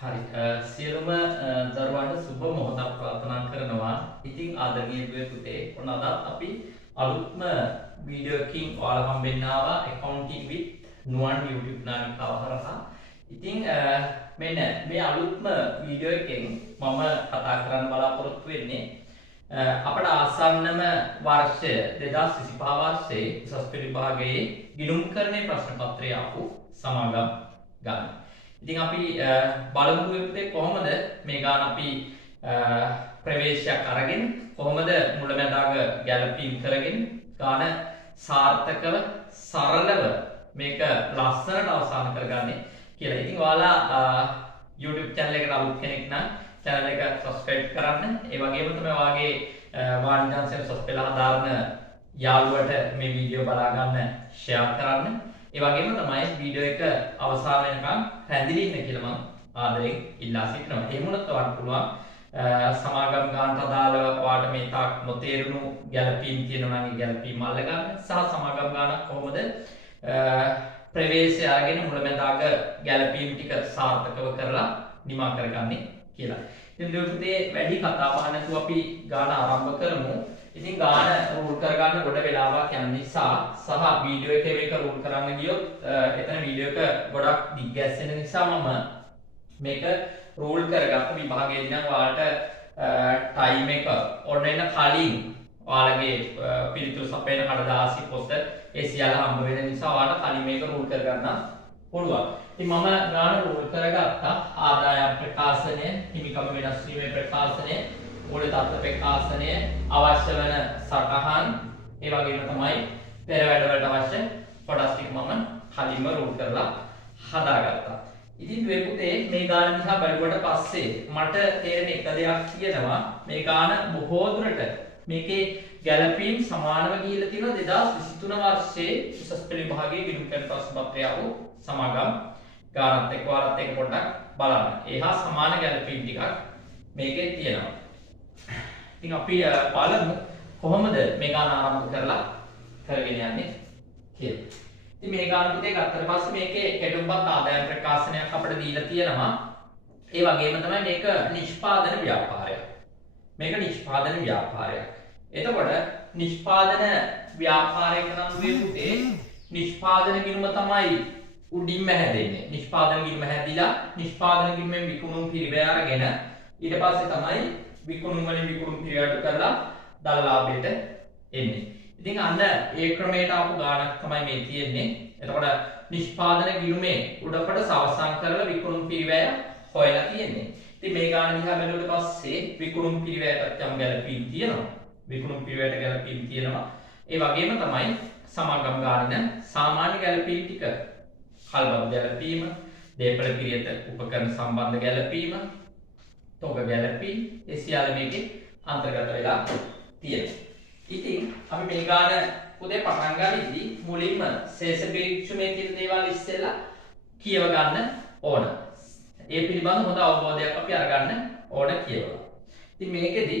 හරි සියලුම දරුවන්ට සුබ මොහොතක් ප්‍රාර්ථනා කරනවා. ඉතින් ආදරණීය දුවේ පුතේ ඔන්න අදත් අපි අලුත්ම වීඩියෝ එකකින් ඔයාලා හම්බෙන්න ආවා accounting with nuwan YouTube නාලිකාව හරහා. ඉතින් මෙන්න මේ අලුත්ම වීඩියෝ එකෙන් මම කතා කරන්න බලාපොරොත්තු වෙන්නේ අපට ආසන්නම වර්ෂය 2025 වර්ෂයේ උසස් පෙළ විභාගයේ ගිණුම්කරණයේ ප්‍රශ්න පත්‍රය ආපු සමාගම් ගන්න. ඉතින් අපි බලමු පුතේ කොහොමද මේ ගාන අපි ප්‍රවේශයක් අරගෙන කොහොමද මුලැමැදාග ගැලපීම් කරගෙන ගාන සාර්ථකව සරලව මේක ලස්සනට අවසන් කරගන්නේ කියලා. ඉතින් ඔයාලා YouTube channel එකට අලුත් කෙනෙක් නම් channel එක subscribe කරන්න. ඒ වගේම තමයි ඔයාගේ වාණිජාංශයෙන් උසස් පෙළ හදාරන යාළුවට මේ වීඩියෝ බලා ගන්න share කරන්න. ඒ වගේම තමයි වීඩියෝ එක අවසාන වෙනකම් රැඳිලා ඉන්න කියලා මම ආදරෙන් ඉල්ලා සිටිනවා. එහෙම වුණොත් ඔයාලට පුළුවන් සමාගම් ගානට අදාළව ඔයාලට මේ තාක් නොතේරුණු ගැළපීම් තියෙනවා නම් ඒ ගැළපීම් අල්ල ගන්න සහ සමාගම් ගානක් කොහොමද ප්‍රවේශය අරගෙන මුලැමැදාග ගැළපීම් ටික සාර්ථකව කරලා නිමා කරගන්නේ කියලා. ඉතින් දෙවියන්ගේ වැඩි කතා බහ නැතුව අපි ගාන ආරම්භ කරමු. ඉතින් ගාන රූල් කරගන්න ගොඩ වෙලාවක් යන නිසා සහ වීඩියෝ එකේ මේක රූල් කරන්න ගියොත් එතන වීඩියෝ එක ගොඩක් දිග්ගැස්සෙන නිසා මම මේක රූල් කරගත්ත විභාගයේදී නම් ඔයාලට ටයිම් එක ඔන්න එන කලින් ඔයාලගේ පිළිතුරු සපයන කඩදාසි පොත ඒ සියල්ල හම්බ වෙන නිසා ඔයාලට කලින් මේක රූල් කරගන්න පුළුවන්. ඉතින් මම ගාන රූල් කරගත්තා ආදායම් ප්‍රකාශනය, හිමිකම වෙනස් වීමේ ප්‍රකාශනය, මූල තත්ත්ව ප්‍රකාශනය, අවශ්‍ය වෙන සටහන්, ඒ වගේම තමයි පෙර වැඩවලට අවශ්‍ය කොටස් ටික මම කලින්ම රූල් කරලා හදාගත්තා. ඉතින් මේ පුතේ මේ ගාන දිහා බලුවට පස්සේ මට තේරෙන එක දෙයක් තියෙනවා. මේ ගාන බොහෝ දුරට මේකේ ගැළපීම් සමානව ගිහිල්ලා තියෙනවා 2023 වර්ෂයේ උසස් පෙළ විභාගයේ ගිණුම්කරණ ප්‍රශ්න පත්‍රය ආපු සමාගම් ගානත් එක්ක ඔයාලත් එක්ක පොඩ්ඩක් බලන්න. ඒහා සමාන ගැළපීම් ටිකක් මේකේ තියෙනවා. ඉතින් අපි බලමු කොහොමද මේ ගාන ආරම්භ කරලා කරගෙන යන්නේ කියලා. ඉතින් මේ ගාන පුතේ ගත්තට පස්සේ මේකේ කෙටුම්පත් ආදායම් ප්‍රකාශනයක් අපිට දීලා තියෙනවා. ඒ වගේම තමයි මේක නිෂ්පාදන ව්‍යාපාරයක්. මේක නිෂ්පාදන ව්‍යාපාරයක්. එතකොට නිෂ්පාදන ව්‍යාපාරයක නම් පුතේ නිෂ්පාදන ගිණුම තමයි උඩින්ම හැදෙන්නේ. නිෂ්පාදන ගිණුම හැදිලා නිෂ්පාදන ගිණුමෙන් විකුණුම් පිරිවැය අරගෙන ඊට පස්සේ තමයි විකුණුම් වලින් විකුණුම් පිරිවැයට කරලා දල ලාභයට එන්නේ. ඉතින් අන්න ඒ ක්‍රමයට ආපු ගාණක් තමයි මේ තියෙන්නේ. එතකොට නිෂ්පාදන ගිණුමේ උඩ කොටස අවසන් කරලා විකුණුම් පිරිවැය හොයලා තියෙන්නේ. ඉතින් මේ ගාණ දිහා බැලුවට පස්සේ විකුණුම් පිරිවැයට යම් ගැළපීම් තියෙනවා. විකුණුම් පිරිවැයට ගැළපීම් තියෙනවා. ඒ වගේම තමයි සමාගම් ගාණන සාමාන්‍ය ගැළපීම් ටික කල්බත් ගැළපීම, දේපළ පිරියත උපකරණ සම්බන්ධ ගැළපීම, තොග ගැළපීම් ඒ සියල්ල මේකේ අන්තර්ගත වෙලා තියෙනවා. ඉතින් අපි මේ ගාන පුතේ පටන් ගනිද්දී මුලින්ම ශේෂ පරීක්ෂණයේ තියෙන දේවල් ඉස්සෙල්ලා කියව ගන්න ඕන. ඒ පිළිබඳව හොඳ අවබෝධයක් අපි අරගන්න ඕන කියවලා. ඉතින් මේකෙදි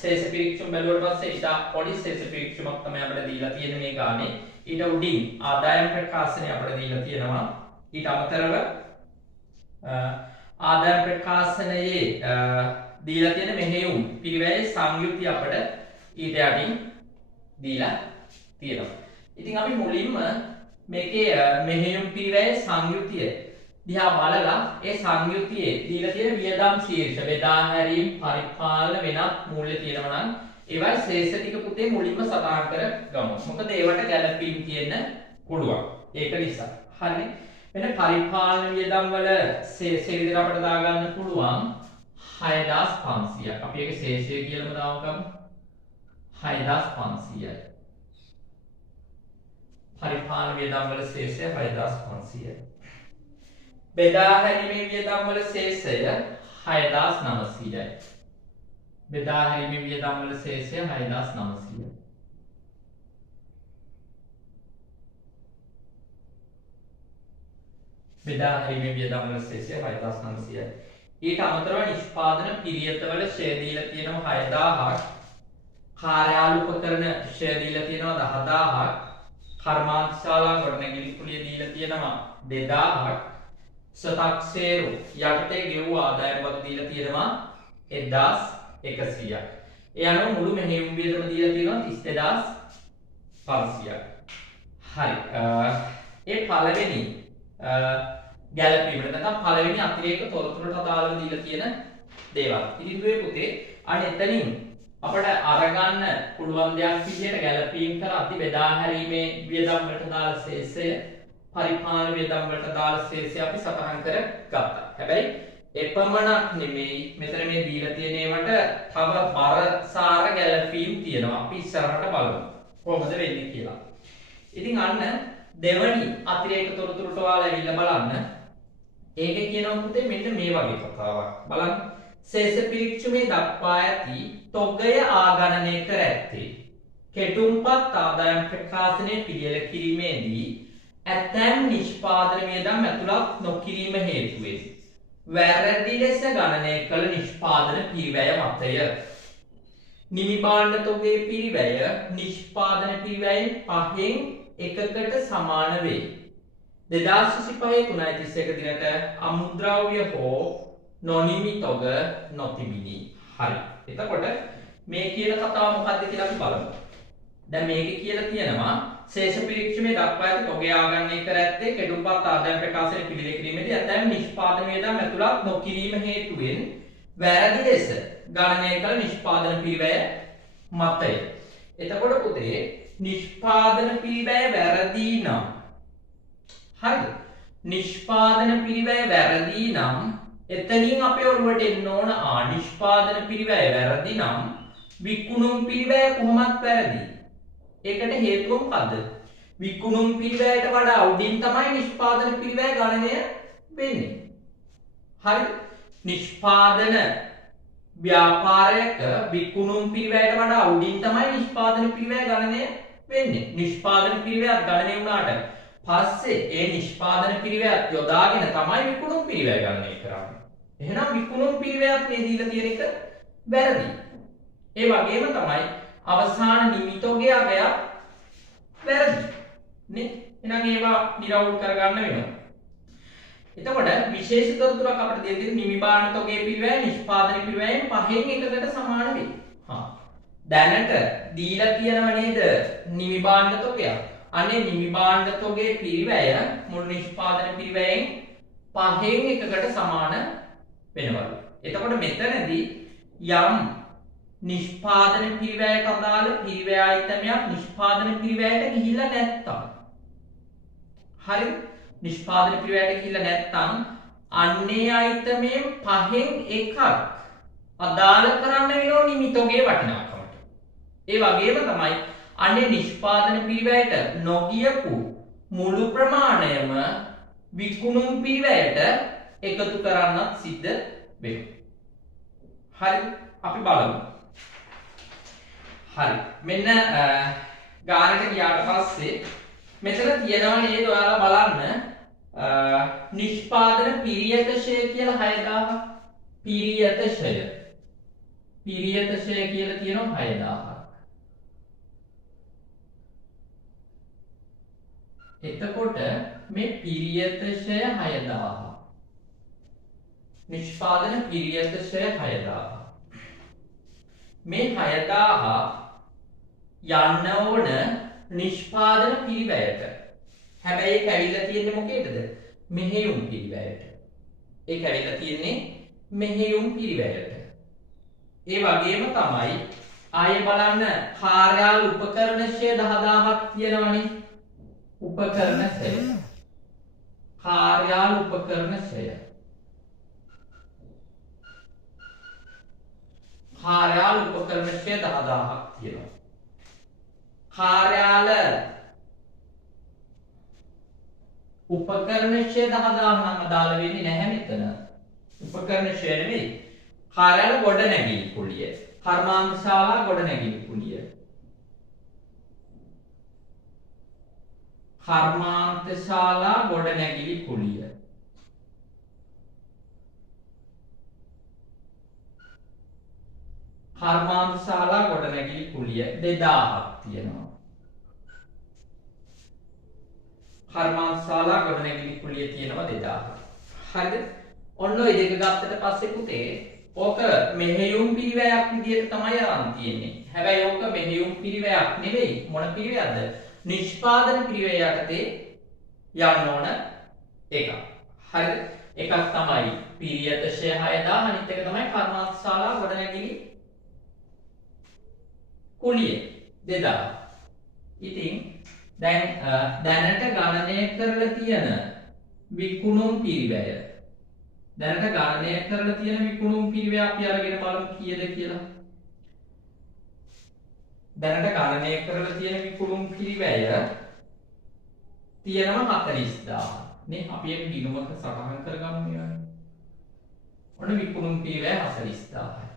ශේෂ පරීක්ෂණ බැලුවට පස්සේ ඊට පොඩි ශේෂ පරීක්ෂණයක් තමයි අපිට දීලා තියෙන්නේ මේ ගානේ. ඊට උඩින් ආදායම් ප්‍රකාශනය අපිට දීලා තියෙනවා. ඊට අමතරව ආදායම් ප්‍රකාශනයේ දීලා තියෙන මෙහෙයුම් පිරිවැයේ සංයුක්තිය අපිට ඊට යටින් දීලා තියෙනවා. ඉතින් අපි මුලින්ම මේකේ මෙහෙයුම් පිරිවැයේ සංයුක්තිය දිහා බලලා ඒ සංයුක්තියේ දීලා තියෙන වියදම් ශීර්ෂ බෙදා හැරීම් පරිපාලන වෙනත් මූල්‍ය තියෙනවා නම් ඒවයි ශේෂ ටික පුතේ මුලින්ම සටහන් කරගමු. මොකද ඒවට ගැළපීම් තියෙන්න පුළුවන්. ඒක නිසා. හරිනේ. එන පරිපාලන වියදම් වල ශේෂය විදිහට අපිට දාගන්න පුළුවන් 6500ක්. අපි ඒක ශේෂය කියලාම දාමු. 6500යි. පරිපාලන වියදම් වල ශේෂය 6500යි. බෙදා හැරීමේ වියදම් වල ශේෂය 6900යි. බෙදා හැරීමේ වියදම් වල ශේෂය 6900යි. බෙදා හැරීමේ වියදම් වල ශේෂය 6900යි. ඊට අමතරව නිෂ්පාදන පිරියතවල ෂෙයා දීලා තියෙනවා 6000ක්. කාර්යාල උපකරණ ෂෙයා දීලා තියෙනවා 10000ක්. කර්මාන්තශාලා ගොඩනැගිලි කුලිය දීලා තියෙනවා 2000ක්. සතක්සේරු යටතේ ගෙවූ ආදායම් බදු දීලා තියෙනවා 1100ක්. ඒ අනුව මුළු මෙහෙයුම් වියදම දීලා තියෙනවා 32500ක්. හරි. ඒ පළවෙනි ගැළපීමට නැත්නම් පළවෙනි අතිරේක තොරතුරට අදාළව දීලා තියෙන දේවල්. ඉතින් දුවේ පුතේ අන්න එතනින් අපට අරගන්න පුළුවන් දෙයක් විදිහට ගැළපීම් කරද්දී බෙදා හැරීමේ වියදම් වලට දාලා ශේෂය පරිපාලන වියදම් වලට දාලා ශේෂය අපි සටහන් කරගත්තා. හැබැයි එපමණක් නෙමෙයි මෙතන මේ දීලා තියෙන ඒවට තව බරසාර ගැළපීම් තියෙනවා. අපි ඉස්සරහට බලමු කොහොමද වෙන්නේ කියලා. ඉතින් අන්න දෙවනි අතිරේක තොරතුරට ඔයාලා ඇවිල්ලා බලන්න. ඒකේ කියනවා පුතේ මෙන්න මේ වගේ කතාවක්. බලන්න. ශේෂ පිරික්සුමේ දක්වා ඇති තොගය ආගණනය කර ඇත්තේ කෙටුම්පත් ආදායම් ප්‍රකාශනය පිළියෙල කිරීමේදී ඇතැම් නිෂ්පාදන වියදම් ඇතුළත් නොකිරීම හේතුවෙන් වැරදි ලෙස ගණනය කළ නිෂ්පාදන පිරිවැය මතය නිමි භාණ්ඩ තොගයේ පිරිවැය නිෂ්පාදන පිරිවැයෙන් 5න් එකකට සමාන වේ. 2025 3.31 දිනට අමුද්‍රව්‍ය හෝ නොනිමි තොග නොතිබිනි. හරි. එතකොට මේ කියන කතාව මොකක්ද කියලා අපි බලමු. දැන් මේකේ කියලා තියෙනවා ශේෂ පිරික්සමේ දක්වා ඇති තොගය ආගණනය කර ඇත්තේ කෙටුම්පත් ආදායම් ප්‍රකාශනය පිළිවෙල කිරීමේදී ඇතැම් නිෂ්පාදන වියදම් ඇතුළත් නොකිරීම හේතුවෙන් වැරදි ලෙස ගණනය කළ නිෂ්පාදන පිරිවැය මතය. එතකොට පුතේ නිෂ්පාදන පිරිවැය වැරදි නම් හරිද? නිෂ්පාදන පිරිවැය වැරදි නම් එතනින් අපේ ඔළුවට එන්න ඕන නිෂ්පාදන පිරිවැය වැරදි නම් විකුණුම් පිරිවැය කොහොමත් වැරදි. ඒකට හේතුව මොකද්ද? විකුණුම් පිරිවැයට වඩා උඩින් තමයි නිෂ්පාදන පිරිවැය ගණනය වෙන්නේ. හරිද? නිෂ්පාදන ව්‍යාපාරයක විකුණුම් පිරිවැයට වඩා උඩින් තමයි නිෂ්පාදන පිරිවැය ගණනය වෙන්නේ. නිෂ්පාදන පිරිවැයත් ගණනය වුණාට පස්සේ ඒ නිෂ්පාදන පිරිවැයත් යොදාගෙන තමයි විකුණුම් පිරිවැය ගණනය කරන්නේ. එහෙනම් විකුණුම් පිරිවැයත් මේ දීලා තියෙන එක වැරදි. ඒ වගේම තමයි අවසාන නිමිතෝගේ අගයක් වැරදි. නේ? එහෙනම් ඒවා නිරවුල් කරගන්න වෙනවා. එතකොට විශේෂ තොරතුරක් අපිට දෙන්න නිමි භාණ්ඩ තොගයේ පිරිවැය නිෂ්පාදන පිරිවැයෙන් 5න් එකකට සමාන වෙයි. දැනට දීලා තියෙනව නේද නිමි භාණ්ඩ තොගයක්. අනේ නිමි භාණ්ඩ තොගයේ පිරිවැය මුළු නිෂ්පාදන පිරිවැයෙන් 5න් එකකට සමාන වෙනවලු. එතකොට මෙතනදී යම් නිෂ්පාදන පිරිවැයට අදාළ පිරිවැය අයිටමයක් නිෂ්පාදන පිරිවැයට ගිහිල්ලා නැත්තම් හරිද? නිෂ්පාදන පිරිවැයට ගිහිල්ලා නැත්තම් අන්නේ අයිටමෙන් 5න් එකක් අදාළ කරන්න වෙනෝ නිමි තොගයේ වටිනාකමට. ඒ වගේම තමයි අනේ නිෂ්පාදන පිරිවැයට නොගියපු මුළු ප්‍රමාණයම විකුණුම් පිරිවැයට එකතු කරන්නත් සිද්ධ වෙනවා. හරි අපි බලමු. හරි මෙන්න ගානට ගියාට පස්සේ මෙතන තියෙනවා නේද ඔයාලා බලන්න නිෂ්පාදන පිරියතශය කියලා 6000ක් පිරියතශය කියලා තියෙනවා 6000ක්. එතකොට මේ පිරියතශය 6000 නිෂ්පාදන පිරියතශය 6000 මේ 6000 යන්න ඕන නිෂ්පාදන පිරිවැයට. හැබැයි ඒක ඇවිල්ලා තියෙන්නේ මොකේද? මෙහෙයුම් පිරිවැයට. ඒක ඇවිල්ලා තියෙන්නේ මෙහෙයුම් පිරිවැයට. ඒ වගේම තමයි ආයේ බලන්න කාර්යාල උපකරණශය 10000ක් තියෙනවනේ. උපකරණශය කාර්යාල උපකරණශය කාර්යාල උපකරණශය 10000ක් තියෙනවා. කාර්යාල උපකරණශය 10000 නම් අදාළ වෙන්නේ නැහැ මෙතන. උපකරණශය නෙවෙයි. කාර්යාල ගොඩනැගිලි කුලිය. කර්මාන්තශාලා ගොඩනැගිලි කුලිය. කර්මාන්තශාලා ගොඩනැගිලි කුලිය. කර්මාන්තශාලා ගොඩනැගිලි කුලිය 2000ක් තියෙනවා. කර්මාන්තශාලා ගොඩනැගිලි කුලිය තියෙනවා 2000ක්. හරිද? ඔන්න ඔය දෙක ගත්තට පස්සේ පුතේ ඕක මෙහෙයුම් පිරිවැයක් විදියට තමයි අරන් තියෙන්නේ. හැබැයි ඕක මෙහෙයුම් පිරිවැයක් නෙවෙයි. මොන පිරිවැයක්ද? නිෂ්පාදන පිරිවැය යටතේ යන්න ඕන එකක්. හරිද? එකක් තමයි පීරියත ෂය 6000 අනිත් එක තමයි කර්මාන්තශාලා ගොඩනැගිලි කුලිය 2000. ඉතින් දැන් දැනට ගණනය කරලා තියෙන විකුණුම් පිරිවැය අපි අරගෙන බලමු කීයද කියලා. දැනට ගණනය කරලා තියෙන විකුණුම් පිරිවැය තියෙනවා 40000. නේ අපි ඒක ගිණුමක සටහන් කරගමු මේවා. ඔන්න විකුණුම් පිරිවැය 40000යි.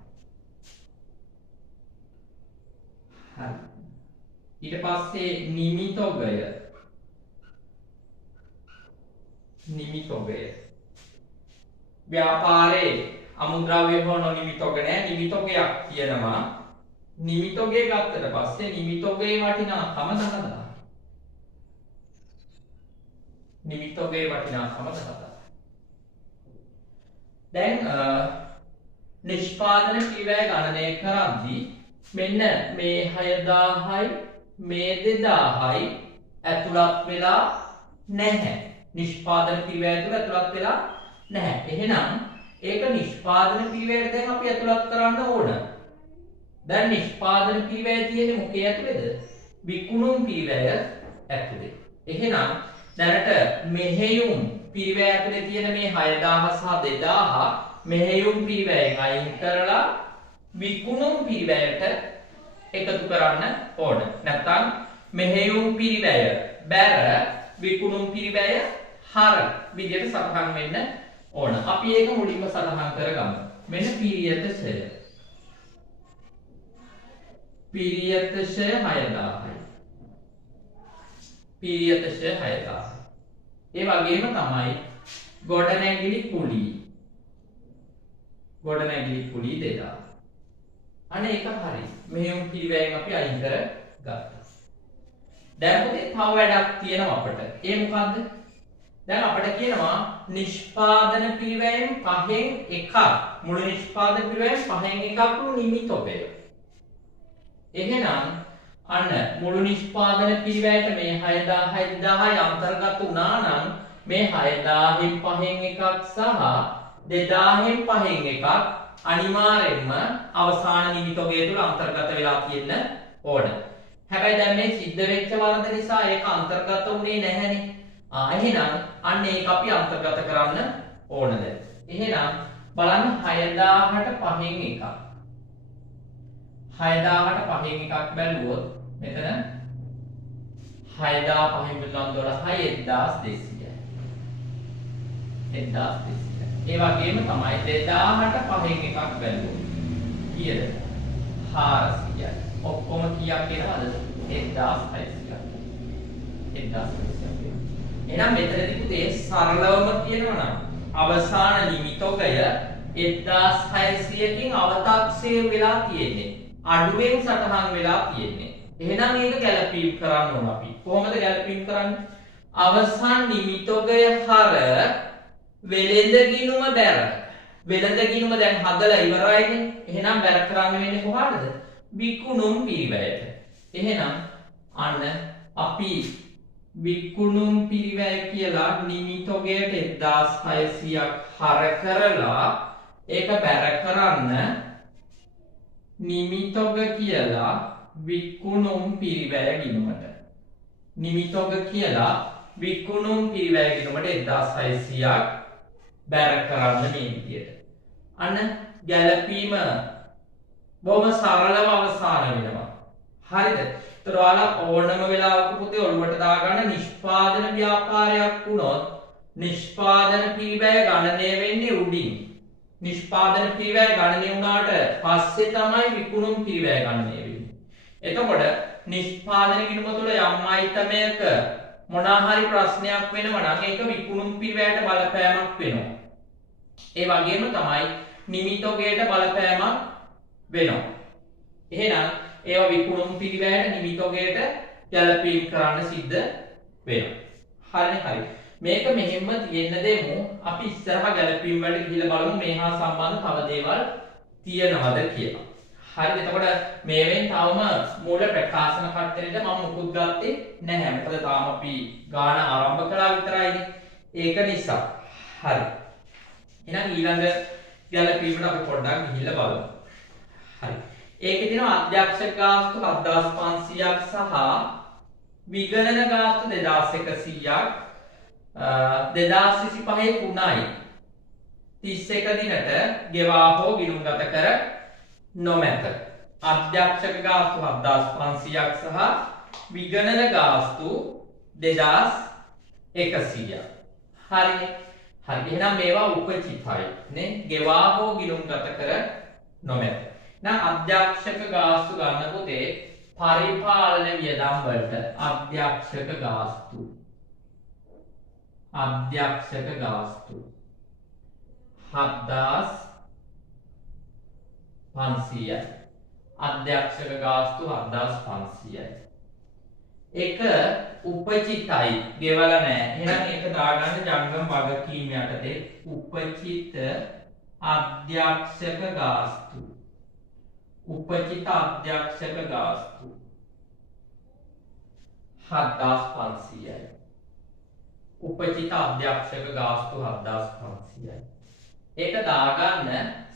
හරි. ඊට පස්සේ නිමිතොගය ව්‍යාපාරේ අමුද්‍රව්‍ය හෝ නොනිමිතොග නෑ. නිමිතොගයක් කියනවා. නිමිතොගය ගත්තට පස්සේ නිමිතොගයේ වටිනාකම 10000. නිමිතොගයේ වටිනාකම 10000. දැන් නිෂ්පාදන පිරිවැය ගණනය කරද්දී මෙන්න මේ 6000යි මේ 2000යි ඇතුළත් වෙලා නැහැ. නිෂ්පාදන පිරිවැය ඇතුළත් වෙලා නැහැ. එහෙනම් ඒක නිෂ්පාදන පිරිවැයට දැන් අපි ඇතුළත් කරන්න ඕන. දැන් නිෂ්පාදන පිරිවැය තියෙන්නේ මොකේ ඇතුළේද? විකුණුම් පිරිවැය ඇතුළේ. එහෙනම් දැනට මෙහෙයුම් පිරිවැය ඇතුළේ තියෙන මේ 6000 සහ 2000 මෙහෙයුම් පිරිවැයෙන් අයින් කරලා විකුණුම් පිරිවැයට එකතු කරන්න ඕන. නැත්නම් මෙහෙයුම් පිරිවැය බැර විකුණුම් පිරිවැය හර විදියට සටහන් වෙන්න ඕන. අපි ඒක මුලින්ම සටහන් කරගමු. මෙන්න පීරියත ෂය. පීරියත ෂය 6000යි. පීරියත ෂය 6000යි. ඒ වගේම තමයි ගොඩනැගිලි කුලී. ගොඩනැගිලි කුලී 2000. අනේ ඒක හරි. මෙහෙයුම් පිරිවැයෙන් අපි අයින් කරගත්තා. දැන් පුතේ තව වැඩක් තියෙනවා අපිට. ඒ මොකද්ද? දැන් අපිට කියනවා නිෂ්පාදන පිරිවැයෙන් පහෙන් එකක් මුළු නිෂ්පාදන පිරිවැයෙන් පහෙන් එකක් නිමිතොගය. එහෙනම් අන්න මුළු නිෂ්පාදන පිරිවැයට මේ 6000යි 2000යි අන්තර්ගත වුණා නම් මේ 6000න් පහෙන් එකක් සහ 2000න් පහෙන් එකක් අනිවාර්යෙන්ම අවසාන නිමිතොගය තුල අන්තර්ගත වෙලා තියෙන්න ඕන. හැබැයි දැන් මේ සිද්ධ වෙච්ච වරද නිසා ඒක අන්තර්ගත වුණේ නැහැනේ. එහෙනම් අන්න ඒක අපි අන්තර්ගත කරන්න ඕනද? එහෙනම් බලන්න 6000ට පහෙන් එකක්. 6000ට පහෙන් එකක් බැලුවොත් මෙතන 6000 පහෙන් බෙදුවම 12යි 1200. 1200. ඒ වගේම තමයි 2000ට පහෙන් එකක් බැලුවොත් කීයද? 400යි. ඔක්කොම කීයක් එනවද? 1600ක්. 1600ක්. එහෙනම් මෙතනදී පුතේ සරලවම කියනවා නම් අවසාන නිමිතොගය 1600කින් අවතක්සේරු වෙලා තියෙන්නේ. අඩුවෙන් සටහන් වෙලා තියෙන්නේ. එහෙනම් ඒක ගැලපීම් කරන්න ඕන අපි. කොහොමද ගැලපීම් කරන්නේ? අවසාන නිමිතොගය හර වෙළඳ ගිණුම බැර. වෙළඳ ගිණුම දැන් හදලා ඉවරයිනේ. එහෙනම් බැර කරන්න වෙන්නේ කොහාටද? විකුණුම් පිරිවැයට. එහෙනම් අන්න අපි විකුණුම් පිරිවැය කියලා නිමිතොගයට 1600ක් හර කරලා ඒක බැර කරන්න නිමිතොග කියලා විකුණුම් පිරිවැය ගිණුමට. නිමිතොග කියලා විකුණුම් පිරිවැය ගිණුමට 1600ක් බැර කරන්න මේ විදියට. අන්න ගැලපීම බොහොම සරලව අවසාන වෙනවා. හරිද? ඒතර ඔයාලා ඕනම වෙලාවක පුතේ ඔළුවට දාගන්න නිෂ්පාදන ව්‍යාපාරයක් වුණොත් නිෂ්පාදන පිරිවැය ගණනය වෙන්නේ උඩින්. නිෂ්පාදන පිරිවැය ගණනය වුණාට පස්සේ තමයි විකුණුම් පිරිවැය ගණනය වෙන්නේ. එතකොට නිෂ්පාදන ගිණුම තුළ යම් අයිටමයක මොනවා හරි ප්‍රශ්නයක් වෙනවා නම් ඒක විකුණුම් පිරිවැයට බලපෑමක් වෙනවා. ඒ වගේම තමයි නිමිතොගයට බලපෑමක් වෙනවා. එහෙනම් ඒවා විකුණුම් පිරිවැයට නිමිතොගයට ගැලපීම් කරන්න සිද්ධ වෙනවා. හරිනේ හරි. මේක මෙහෙම තියෙන්න දෙමු. අපි ඉස්සරහ ගැලපීම් වලට ගිහිල්ලා බලමු මේ හා සම්බන්ධ තව දේවල් තියනවද කියලා. හරිද? එතකොට මේවෙන් තවම මූල ප්‍රකාශන කට්ටලෙට මම මුකුත් ගත්තේ නැහැ. මොකද තාම අපි ගාන ආරම්භ කළා විතරයිනේ. ඒක නිසා. හරි. එහෙනම් ඊළඟ ගැලපීමට අපි පොඩ්ඩක් ගිහිල්ලා බලමු. හරි. ඒකේ තියෙනවා අධ්‍යක්ෂක ගාස්තු 7500ක් සහ විගණන ගාස්තු 2100ක් 2025 3යි 31 දිනට ගෙවා හෝ ගිණුම්ගත කර නොමැත. අධ්‍යක්ෂක ගාස්තු 7500ක් සහ විගණන ගාස්තු 2100ක්. හරිනේ. හරි. එහෙනම් මේවා උපචිතයි නේ. ගෙවා හෝ ගිණුම්ගත කර නොමැත. නම් අධ්‍යක්ෂක ගාස්තු ගන්න පුතේ පරිපාලන වියදම් වලට අධ්‍යක්ෂක ගාස්තු 7500යි. අධ්‍යක්ෂක ගාස්තු 7500යි. ඒක උපචිතයි ගෙවලා නැහැ. එහෙනම් ඒක දාගන්න ජංගම වගකීම යටතේ උපචිත අධ්‍යක්ෂක ගාස්තු. උපචිත අධ්‍යක්ෂක ගාස්තු 7500යි. උපචිත අධ්‍යක්ෂක ගාස්තු 7500යි. ඒක දාගන්න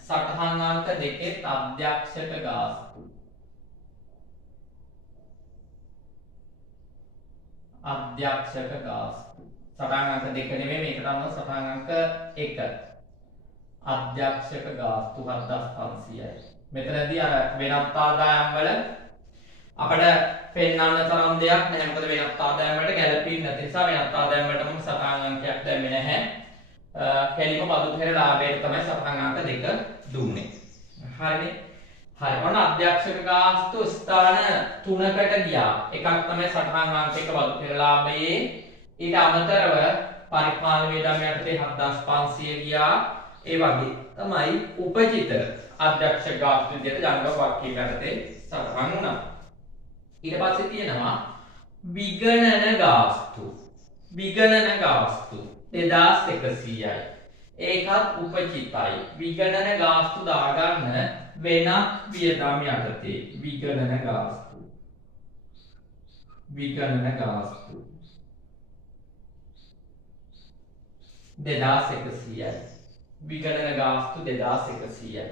සටහන් අංක 2 අධ්‍යක්ෂක ගාස්තු. අධ්‍යක්ෂක ගාස්තු. සටහන් අංක 2 නෙමෙයි මේක තමයි සටහන් අංක 1. අධ්‍යක්ෂක ගාස්තු 7500යි. මෙතනදී අර වෙනත් ආදායම් වල අපිට පෙන්වන්න තරම් දෙයක් නැහැ. මොකද වෙනත් ආදායම් වලට ගැළපීම් නැති නිසා වෙනත් ආදායම් වලට මම සටහන් අංකයක් දැම්මේ නැහැ. කෙලිම බදු පෙර ලාභයට තමයි සටහන් අංක 2 දුන්නේ. හරිනේ. හරි. ඔන්න අධ්‍යක්ෂක ගාස්තු ස්ථාන 3කට ගියා. එකක් තමයි සටහන් අංක 1 බදු පෙර ලාභයේ. ඊට අමතරව පරිපාලන වේදම් යටතේ 7500 ගියා. ඒ වගේ තමයි උපචිත අධ්‍යක්ෂක ගාස්තු විදිහට ජංගම වගකීම් යටතේ සටහන් වුණා. ඊට පස්සේ තියෙනවා විගණන ගාස්තු. විගණන ගාස්තු 2100යි. ඒකත් උපචිතයි. විගණන ගාස්තු දාගන්න වෙනත් වියදම් යටතේ විගණන ගාස්තු. විගණන ගාස්තු 2100යි. විගණන ගාස්තු 2100යි.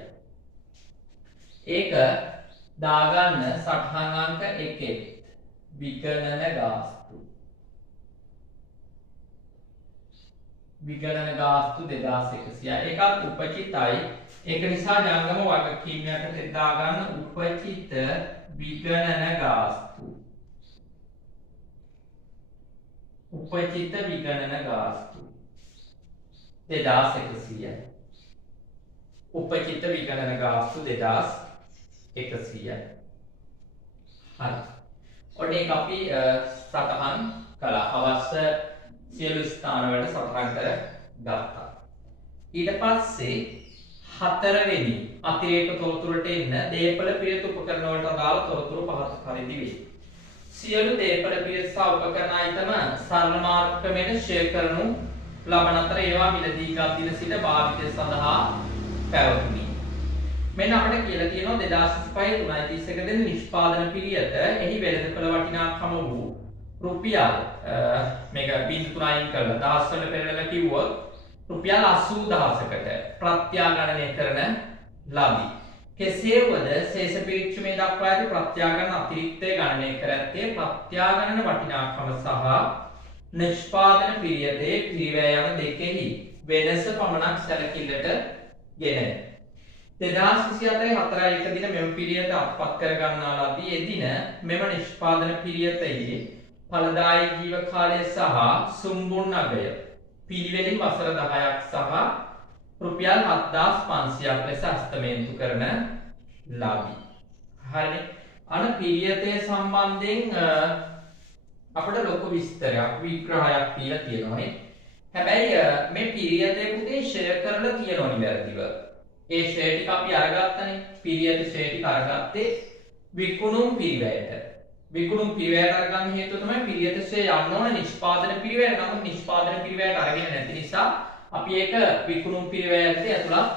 ඒක දාගන්න සටහන් අංක 1 විගණන ගාස්තු. විගණන ගාස්තු 2100යි. ඒකත් උපචිතයි. ඒක නිසා ජංගම වගකීම් යටතේ දාගන්න උපචිත විගණන ගාස්තු. උපචිත විගණන ගාස්තු 2100යි. උපචිත විගණන ගාස්තු 2100යි. හරි. ඔන්න ඒක අපි සටහන් කළා. අවශ්‍ය සියලු ස්ථාන වලට සටහන් කර ගත්තා. ඊට පස්සේ හතරවෙනි අතිරේක තොරතුරට එන්න දේපල පිරිත උපකරණ වලට අදාළ තොරතුරු පහත පරිදි වේ. සියලු දේපල පිරිත සහ උපකරණ ආයතන සරල මාර්ග ක්‍රමයෙන් ෂෙයා කරනු ලබන අතර ඒවා මිලදී ගත් දින සිට භාවිතය සඳහා පැවතුණි. මෙන්න අපිට කියලා තියෙනවා 2025 3.31 දින නිෂ්පාදන පිරියත එහි වෙළඳපොළ වටිනාකම වූ රුපියල් මේක බිඳු 3යින් කරලා දහස් වල පෙරලලා කිව්වොත් රුපියල් 80000කට ප්‍රත්‍යාගණනය කරන ලදී. කෙසේ වුවද ශේෂ පිරික්සමේ දක්වා ඇති ප්‍රත්‍යාගණන අතිරික්තය ගණනය කර ඇත්තේ ප්‍රත්‍යාගණන වටිනාකම සහ නිෂ්පාදන පිරියතේ පිරිවැය යන දෙකෙහි වෙනස පමණක් සැලකිල්ලට ගෙන 2024 4.1 දින මෙම පිරියත අත්පත් කර ගන්නා ලදී. එදින මෙම නිෂ්පාදන පිරියතේ ඵලදායී ජීව කාලය සහ සුම්බුන් අගය පිළිවෙලින් වසර 10ක් සහ රුපියල් 7500ක් ලෙස අස්තමේන්තු කරන ලදී. හරිනේ. අන පිරියතේ සම්බන්ධයෙන් අපිට ලොකු විස්තරයක් විග්‍රහයක් කියලා තියෙනවානේ. හැබැයි මේ පිරියතේ පුතේ ෂෙයා කරලා තියෙනවා නිවැරදිව. ඒ ෂෙයා ටික අපි අරගත්තනේ. පිරියත ෂෙයා ටික අරගත්තේ විකුණුම් පිරිවැයට. විකුණුම් පිරිවැයට අරගන්න හේතුව තමයි පිරියතසේ යන්න ඕන නිෂ්පාදන පිරිවැයට. නමුත් නිෂ්පාදන පිරිවැයට අරගෙන නැති නිසා අපි ඒක විකුණුම් පිරිවැයට ඇතුළත්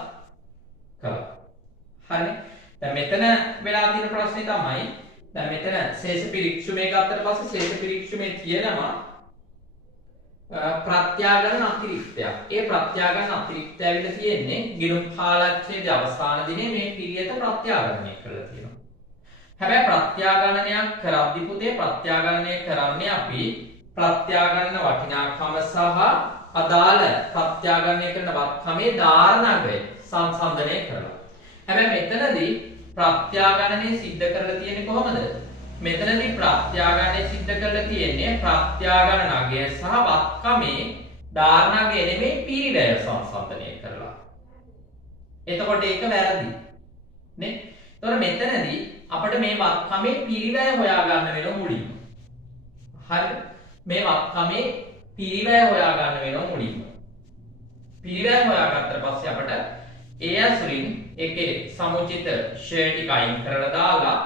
කරා. හරි. දැන් මෙතන වෙලා තියෙන ප්‍රශ්නේ තමයි දැන් මෙතන ශේෂ පිරික්සුමේ ගත්තට පස්සේ ශේෂ පිරික්සුමේ තියෙනවා ප්‍රත්‍යාගන අතිරික්තයක්. ඒ ප්‍රත්‍යාගන අතිරික්තය ඇවිල්ලා තියෙන්නේ ගිණුම් කාලච්ඡේදයේ අවසාන දිනේ මේ පිරියත ප්‍රත්‍යාගණනය කරලා තියෙනවා. හැබැයි ප්‍රත්‍යාගණනයක් කරද්දී පුතේ ප්‍රත්‍යාගණනය කරන්නේ අපි ප්‍රත්‍යාගණන වටිනාකම සහ අදාළ ප්‍රත්‍යාගණනය කරන වත්කමේ ධාරණාගය සංසන්දනය කරලා. හැබැයි මෙතනදී ප්‍රත්‍යාගණනය සිද්ධ කරලා තියෙන්නේ කොහොමද? මෙතනදී ප්‍රත්‍යාගණනය සිද්ධ කරලා තියෙන්නේ ප්‍රත්‍යාගණනගය සහ වත්කමේ ධාරණාගය නෙමෙයි පිරිවැය සංසන්දනය කරලා. එතකොට ඒක වැරදි. නේ? එතකොට මෙතනදී අපිට මේ වත්කමේ පිරිවැය හොයාගන්න වෙන මුලින්ම. හරි. මේ වත්කමේ පිරිවැය හොයාගන්න වෙන මුලින්ම. පිරිවැය හොයාගත්තට පස්සේ අපිට ඒ ඇසුරින් ඒකේ සමුචිත ෂෙයා ටික අයින් කරලා දාලා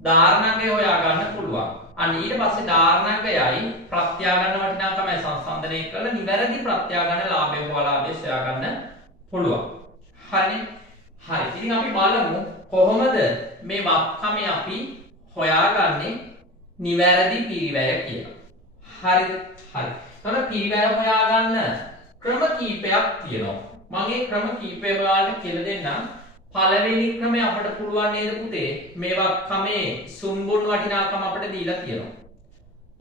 ධාරණාගය හොයාගන්න පුළුවන්. අන්න ඊට පස්සේ ධාරණාගයයි ප්‍රත්‍යාගන්න වටිනාකමයි සංසන්දනය කරලා නිවැරදි ප්‍රත්‍යාගන්න ලාභය හෝ අලාභය සොයාගන්න පුළුවන්. හරිනේ? හරි. ඉතින් අපි බලමු කොහොමද මේ වත්කමේ අපි හොයාගන්නේ නිවැරදි පිරිවැය කියලා. හරිද? හරි. එතකොට පිරිවැය හොයාගන්න ක්‍රම කීපයක් තියෙනවා. මම මේ ක්‍රම කීපය ඔයාලට කියලා දෙන්නම්. පළවෙනි ක්‍රමය අපිට පුළුවන් නේද පුතේ? මේ වත්කමේ සුන්බුන් වටිනාකම අපිට දීලා තියෙනවා.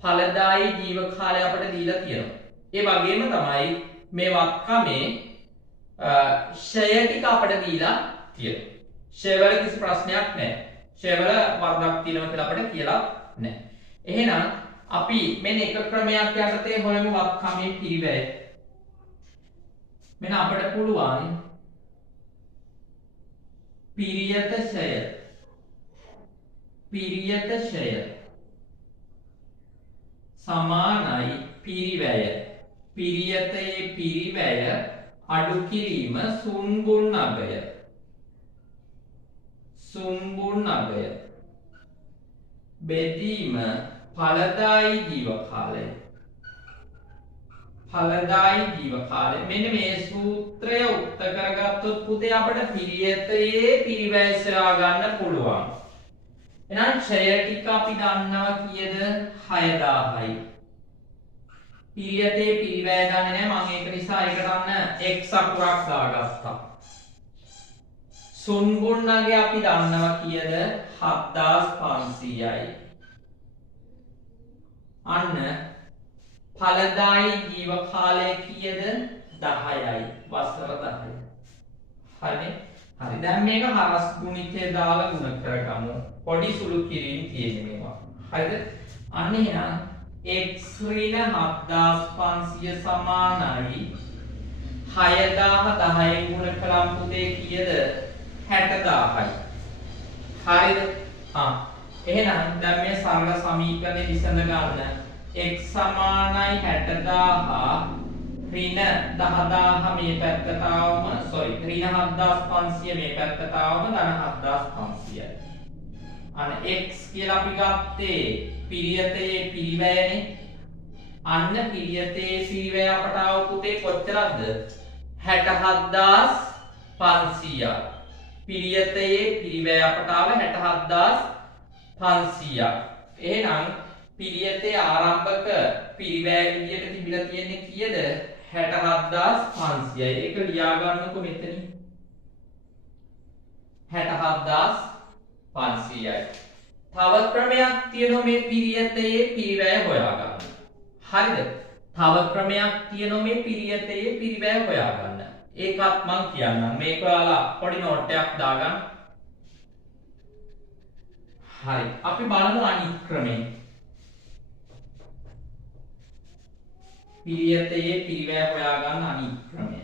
ඵලදායි ජීව කාලය අපිට දීලා තියෙනවා. ඒ වගේම තමයි මේ වත්කමේ ෂය ටික අපිට දීලා තියෙනවා. ෂයවල කිසි ප්‍රශ්නයක් නැහැ. ෂයවල වර්ගයක් තියෙනවා කියලා අපිට කියලා නැහැ. එහෙනම් අපි මෙන්න එක ක්‍රමයක් යටතේ හොයමු වත්කමේ පිරිවැය. මෙන්න අපිට පුළුවන් පිරියත ෂය සමානයි පිරිවැය. පිරියතේ පිරිවැය අඩු කිරීම සුන්බුන් අගය බෙදීම ඵලදායි ජීව කාලය. මෙන්න මේ සූත්‍රය උක්ත කරගත්තොත් පුතේ අපිට පිරියතේ පිරිවැය සොයා ගන්න පුළුවන්. එහෙනම් ඡය ටික අපි දන්නවා කීයද? 6000යි. පිරියතේ පිරිවැය දන්නේ නැහැ. මම ඒක නිසා ඒකට අන්න x අකුරක් දාගත්තා. සුන්බුන්නගේ අපි දන්නවා කීයද? 7500යි. අන්න ඵලදායි ජීව කාලය කීයද? 10යි. වසර 10යි. හරිනේ? හරි. දැන් මේක හරස් ගුණිතය දාලා ගුණ කරගමු. පොඩි සුළු කිරීම තියෙන්නේ මේවා. හරිද? අන්න එහෙනම් x ඍණ 7500 සමානයි 6000 10න් ගුණ කළාම පුතේ කීයද? 60000යි. හරිද? එහෙනම් දැන් මේ සරල සමීකරණය විසඳ ගන්න. x සමානයි 60000 ඍණ 10000 මේ පැත්තට ආවම ඍණ 7500 මේ පැත්තට ආවම ධන 7500යි. අන්න x කියලා අපි ගත්තේ පිරියතේ පිරිවැයනේ. අන්න පිරියතේ පිරිවැය අපට ආව පුතේ කොච්චරද? 67500ක්. පිරියතේ පිරිවැය අපට ආව 67500ක්. එහෙනම් පිරියතේ ආරම්භක පිරිවැය විදියට තිබිලා තියෙන්නේ කීයද? 67500යි. ඒක ලියා ගන්නකො මෙතනින්. 67500යි. තව ක්‍රමයක් තියෙනවා මේ පිරියතේ පිරිවැය හොයාගන්න. හරිද? තව ක්‍රමයක් තියෙනවා මේ පිරියතේ පිරිවැය හොයාගන්න. ඒකත් මම කියන්නම්. මේක ඔයාලා පොඩි නෝට් එකක් දාගන්න. හරි. අපි බලමු අනිත් ක්‍රමය. පිරියතේ පිරිවැය හොයාගන්න අනිත් ක්‍රමය.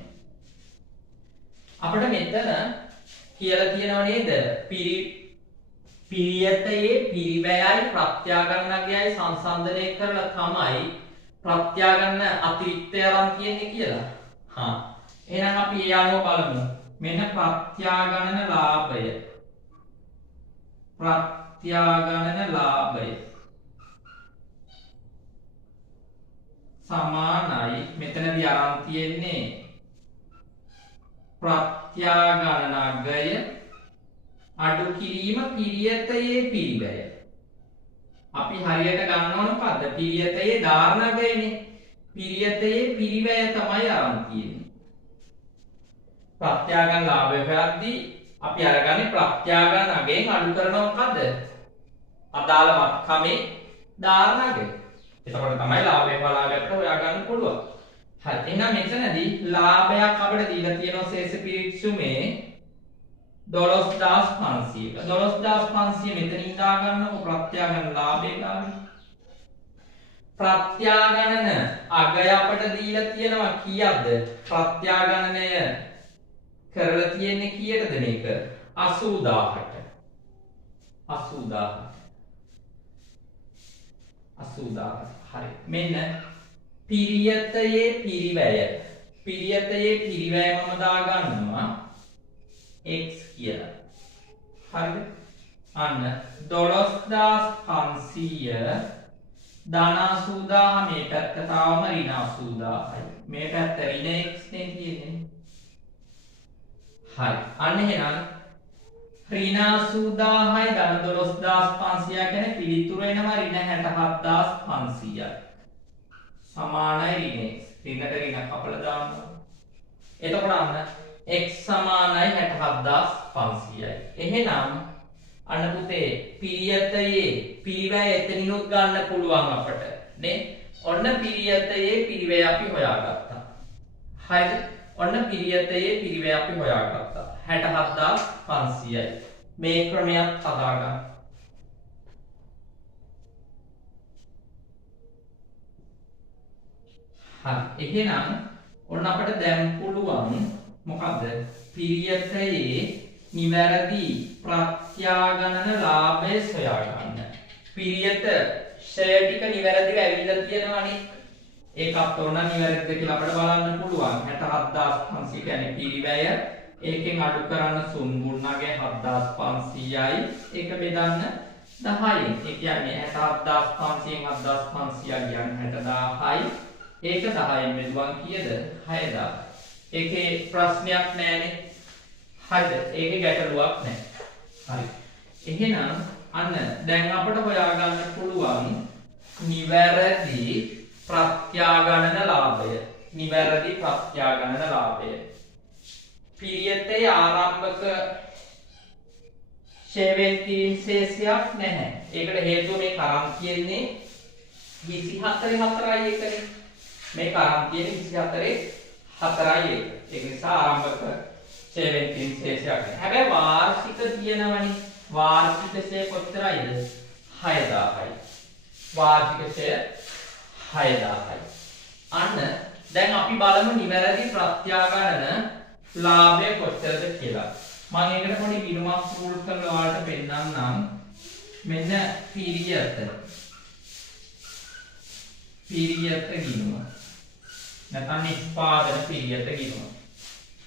අපිට මෙතන කියලා තියෙනව නේද? පිරියතේ පිරිවැයයි ප්‍රත්‍යාගන්නගයයි සංසන්දනය කරලා තමයි ප්‍රත්‍යාගන්න අතිරික්තය අරන් කියන්නේ කියලා. එහෙනම් අපි ඒ අනුව බලමු. මෙන්න ප්‍රත්‍යාගණන ලාභය. සමානයි මෙතනදී අරන් තියෙන්නේ ප්‍රත්‍යාගණනගය අඩු කිරීම පිරියතයේ පිරිවැය. අපි හරියට ගන්න ඕන මොකද්ද? පිරියතයේ ධාරණගයනේ. පිරියතයේ පිරිවැය තමයි අරන් තියෙන්නේ. ප්‍රත්‍යාගණ ලාභය හොයද්දී අපි අරගන්නේ ප්‍රත්‍යාගණ අගයෙන් අඩු කරන මොකද්ද? අදාළ මත්කමේ ධාරණගය. එතකොට තමයි ලාභය බලාගන්න හොයාගන්න පුළුවන්. හරි. එහෙනම් මෙතනදී ලාභයක් අපිට දීලා තියෙනවා ශේෂ පිරික්සුමේ 12500ක. 12500 මෙතනින් දා ගන්නකො ප්‍රත්‍යාගණ ලාභය ගන්න. ප්‍රත්‍යාගණන අගය අපිට දීලා තියෙනවා කීයක්ද? ප්‍රත්‍යාගණනය කරලා තියෙන්නේ කීයටද මේක? 80000ට. 80000. හරි. මෙන්න පිරියතයේ පිරිවැය. පිරියතයේ පිරිවැය මම දා ගන්නවා x කියලා. හරිද? අන්න 12500 ධන 80000 මේ පැත්තට ආවම ඍණ 80000යි. මේ පැත්ත ඍණ x නේ තියෙන්නේ. හරි. අන්න එහෙනම් ඍණ 80000යි ධන 12500 කියන්නේ පිළිතුර එනවා ඍණ 67500යි. සමානයි ඍණ x. ඍණට ඍණ කපලා දානවා. එතකොට අන්න x සමානයි 67500යි. එහෙනම් අන්න පුතේ පිරියතයේ පිරිවැය එතනිනුත් ගන්න පුළුවන් අපට නේ. ඔන්න පිරියතයේ පිරිවැය අපි හොයාගත්තා. හරිද? ඔන්න පිරියතයේ පිරිවැය අපි හොයාගත්තා. 67500යි. මේ ක්‍රමයක් හදා ගන්න. හරි. එහෙනම් ඔන්න අපිට දැන් පුළුවන් මොකද්ද? පිරියතයේ නිවැරදි ප්‍රත්‍යාගණන ලාභය සොයා ගන්න. පිරියත ෂය ටික නිවැරදිව ඇවිල්ලා තියෙනවානේ. ඒකත් ඕන නිවැරදිද කියලා අපිට බලන්න පුළුවන්. 67500 කියන්නේ පිරිවැය. ඒකෙන් අඩු කරන්න සුන් ගුණනගේ 7500යි. ඒක බෙදන්න 10න්. ඒ කියන්නේ 67500න් 7500 කියන්නේ 60000යි. ඒක 10න් බෙදුවා කීයද? 6000. ඒකේ ප්‍රශ්නයක් නැහැනේ. හරිද? ඒකේ ගැටලුවක් නැහැ. හරි. එහෙනම් අන්න දැන් අපිට හොයාගන්න පුළුවන් නිවැරදි ප්‍රත්‍යාගණන ලාභය. නිවැරදි ප්‍රත්‍යාගණන ලාභය. පිරියතේ ආරම්භක ෂේවෙන් කිරීම ශේෂයක් නැහැ. ඒකට හේතුව මේ කරන් කියන්නේ 24 එකනේ. මේ කරන් කියන්නේ 24 එක. ඒක නිසා ආරම්භක ෂේවෙන් කිරීම ශේෂයක් නැහැ. හැබැයි වාර්ෂික තියෙනවනේ. වාර්ෂික ෂේ කොච්චරයිද? 6000යි. වාර්ෂික ෂේ 6000යි. අන්න දැන් අපි බලමු නිවැරදි ප්‍රත්‍යාගණන ලාභය කොච්චරද කියලා. මම ඒකට පොඩි ගිණුමක් පුල් කරලා ඔයාලට පෙන්නන්නම්. මෙන්න පිරියත ගිණුම. නැත්නම් නිෂ්පාදන පිරියත ගිණුම.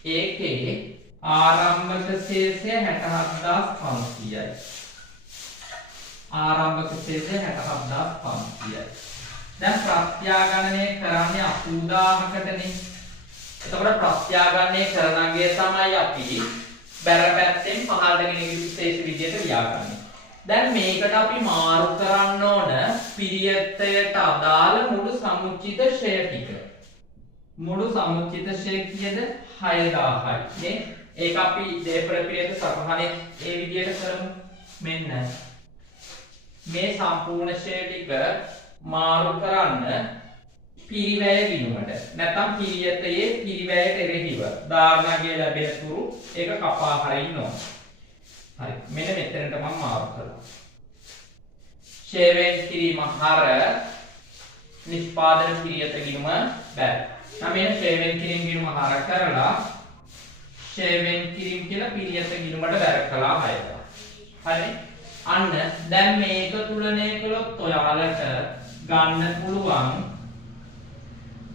ඒකේ ආරම්භක ශේෂය 67500යි. ආරම්භක ශේෂය 67500යි. දැන් ප්‍රත්‍යාගණනය කරන්නේ 80000කටනේ. එතකොට ප්‍රත්‍යාගණනය කරනගේ තමයි අපි බැර පැත්තෙන් පහළට ගෙන විශේෂ විදියට ලියාගන්නේ. දැන් මේකට අපි මාරු කරන්න ඕන පිරියතයට අදාළ මුළු සමුච්චිත ෂය ටික. මුළු සමුච්චිත ෂය කීයද? 6000යි නේ. ඒක අපි දේපල පිරියත සපහනේ ඒ විදියට කරමු. මෙන්න මේ සම්පූර්ණ ෂය ටික මාරු කරන්න පිරිවැය ගිණුමට. නැත්නම් පිරියතයේ පිරිවැයට එරෙහිව ධාරණගේ ලැබෙන තුරු ඒක කපා හරින්න ඕන. හරි. මෙන්න මෙතනට මම මාරු කළා. ෂේවෙන් කිරීම හර නිෂ්පාදන පිරියත ගිණුම බැරි. නම් මේ ෂේවෙන් කිරීම ගිණුම හර කරලා ෂේවෙන් කිරීම කියලා පිරියත ගිණුමට බැර කළා 6000. හරි. අන්න දැන් මේක තුලනය කළොත් ඔයාලට ගන්න පුළුවන්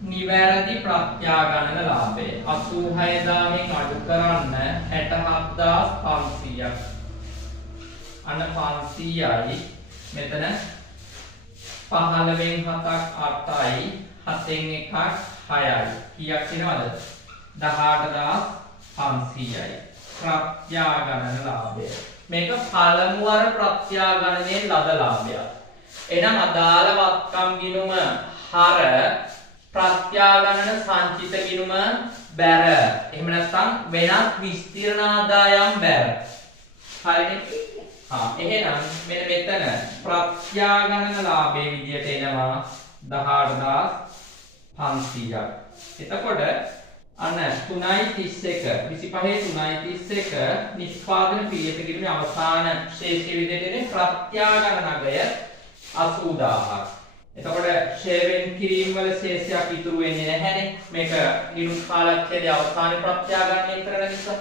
නිවැරදි ප්‍රත්‍යාගණන ලාභය 86000න් අඩු කරන්න 67500ක්. අන්න 500යි. මෙතන 15න් 7ක් 8යි 7න් 1ක් 6යි. කීයක් වෙනවද? 18500යි. ප්‍රත්‍යාගණන ලාභය. මේක පළමු වර ප්‍රත්‍යාගණනයෙන් ලද ලාභයක්. එහෙනම් අදාළ වත්කම් ගිණුම හර ප්‍රත්‍යාගණන සංචිත ගිණුම බැර. එහෙම නැත්නම් වෙනත් විස්තීර්ණ ආදායම් බැර. හරිනේ? එහෙනම් මෙන්න මෙතන ප්‍රත්‍යාගණන ලාභයේ විදියට එනවා 18500ක්. එතකොට අන්න 3.31 25 3.31 නිෂ්පාදන පිළියෙත කිරීමේ අවසාන ශේෂ්ඨ විදියට එන්නේ ප්‍රත්‍යාගණන අගය 80000ක්. එතකොට ෂෙයා වෙන් කිරීම වල ශේෂයක් ඉතුරු වෙන්නේ නැහැනේ. මේක ගිණුම් කාලච්ඡේදයේ අවසානයේ ප්‍රත්‍යාගණනය කරන නිසා.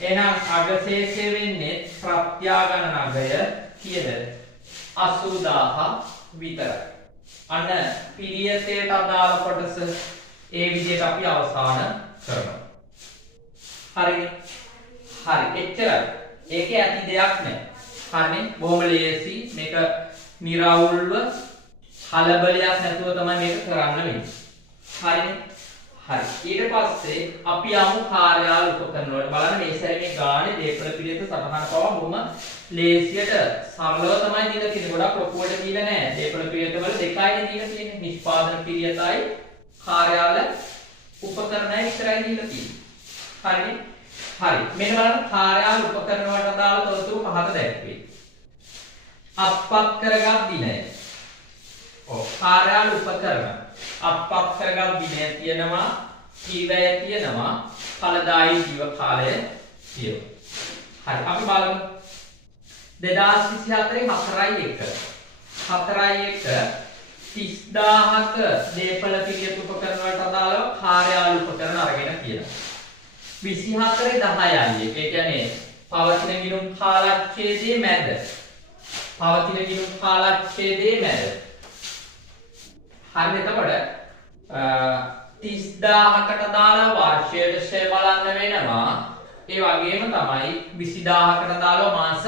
එහෙනම් අග ශේෂය වෙන්නේ ප්‍රත්‍යාගණන අගය කීයද? 80000 විතරයි. අන්න පිළියෙතේට අදාළ කොටස ඒ විදිහට අපි අවසන් කරනවා. හරිනේ? හරි. එච්චරයි. ඒකේ ඇති දෙයක් නැහැ. හරිනේ? බොහොම ලේසි. මේක निराවුල්ව කලබලයක් නැතුව තමයි මේක කරන්න වෙන්නේ. හරිනේ? හරි. ඊට පස්සේ අපි යමු කාර්යාල උපකරණ වලට. බලන්න මේ සැරේ මේ ගානේ දේපල පිළිවෙත සටහන පවා බොහොම ලේසියට සරලව තමයි දීලා තියෙන්නේ. ගොඩක් ලොකුවට දීලා නැහැ. දේපල පිළිවෙත වල දෙකයිනේ දීලා තියෙන්නේ. නිෂ්පාදන පිළිවෙතයි කාර්යාල උපකරණයි විතරයි දීලා තියෙන්නේ. හරිනේ? හරි. මෙන්න බලන්න කාර්යාල උපකරණ වලට අදාළ තොරතුරු පහක දැක්වේ. අත්පත් කරගත් දිනය. ඔව්. කාර්යාල උපකරණ අත්පත් කරගත් දිනය තියෙනවා, ජීවය තියෙනවා, ඵලදායී ජීව කාලය තියෙනවා. හරි. අපි බලමු 2024 4.1 30000ක දේපල පිළියෙත උපකරණ වලට අදාළව කාර්යාල උපකරණ අරගෙන තියෙනවා. 24.10යි. ඒ කියන්නේ පවතින ගිණුම් කාලච්ඡේදයේ මැද. පවතින ගිණුම් කාලච්ඡේදයේ මැද. හරිද? එතකොට 30000කට අදාළව වර්ෂයට ෂෙයා බලන්න වෙනවා. ඒ වගේම තමයි 20000කට අදාළව මාස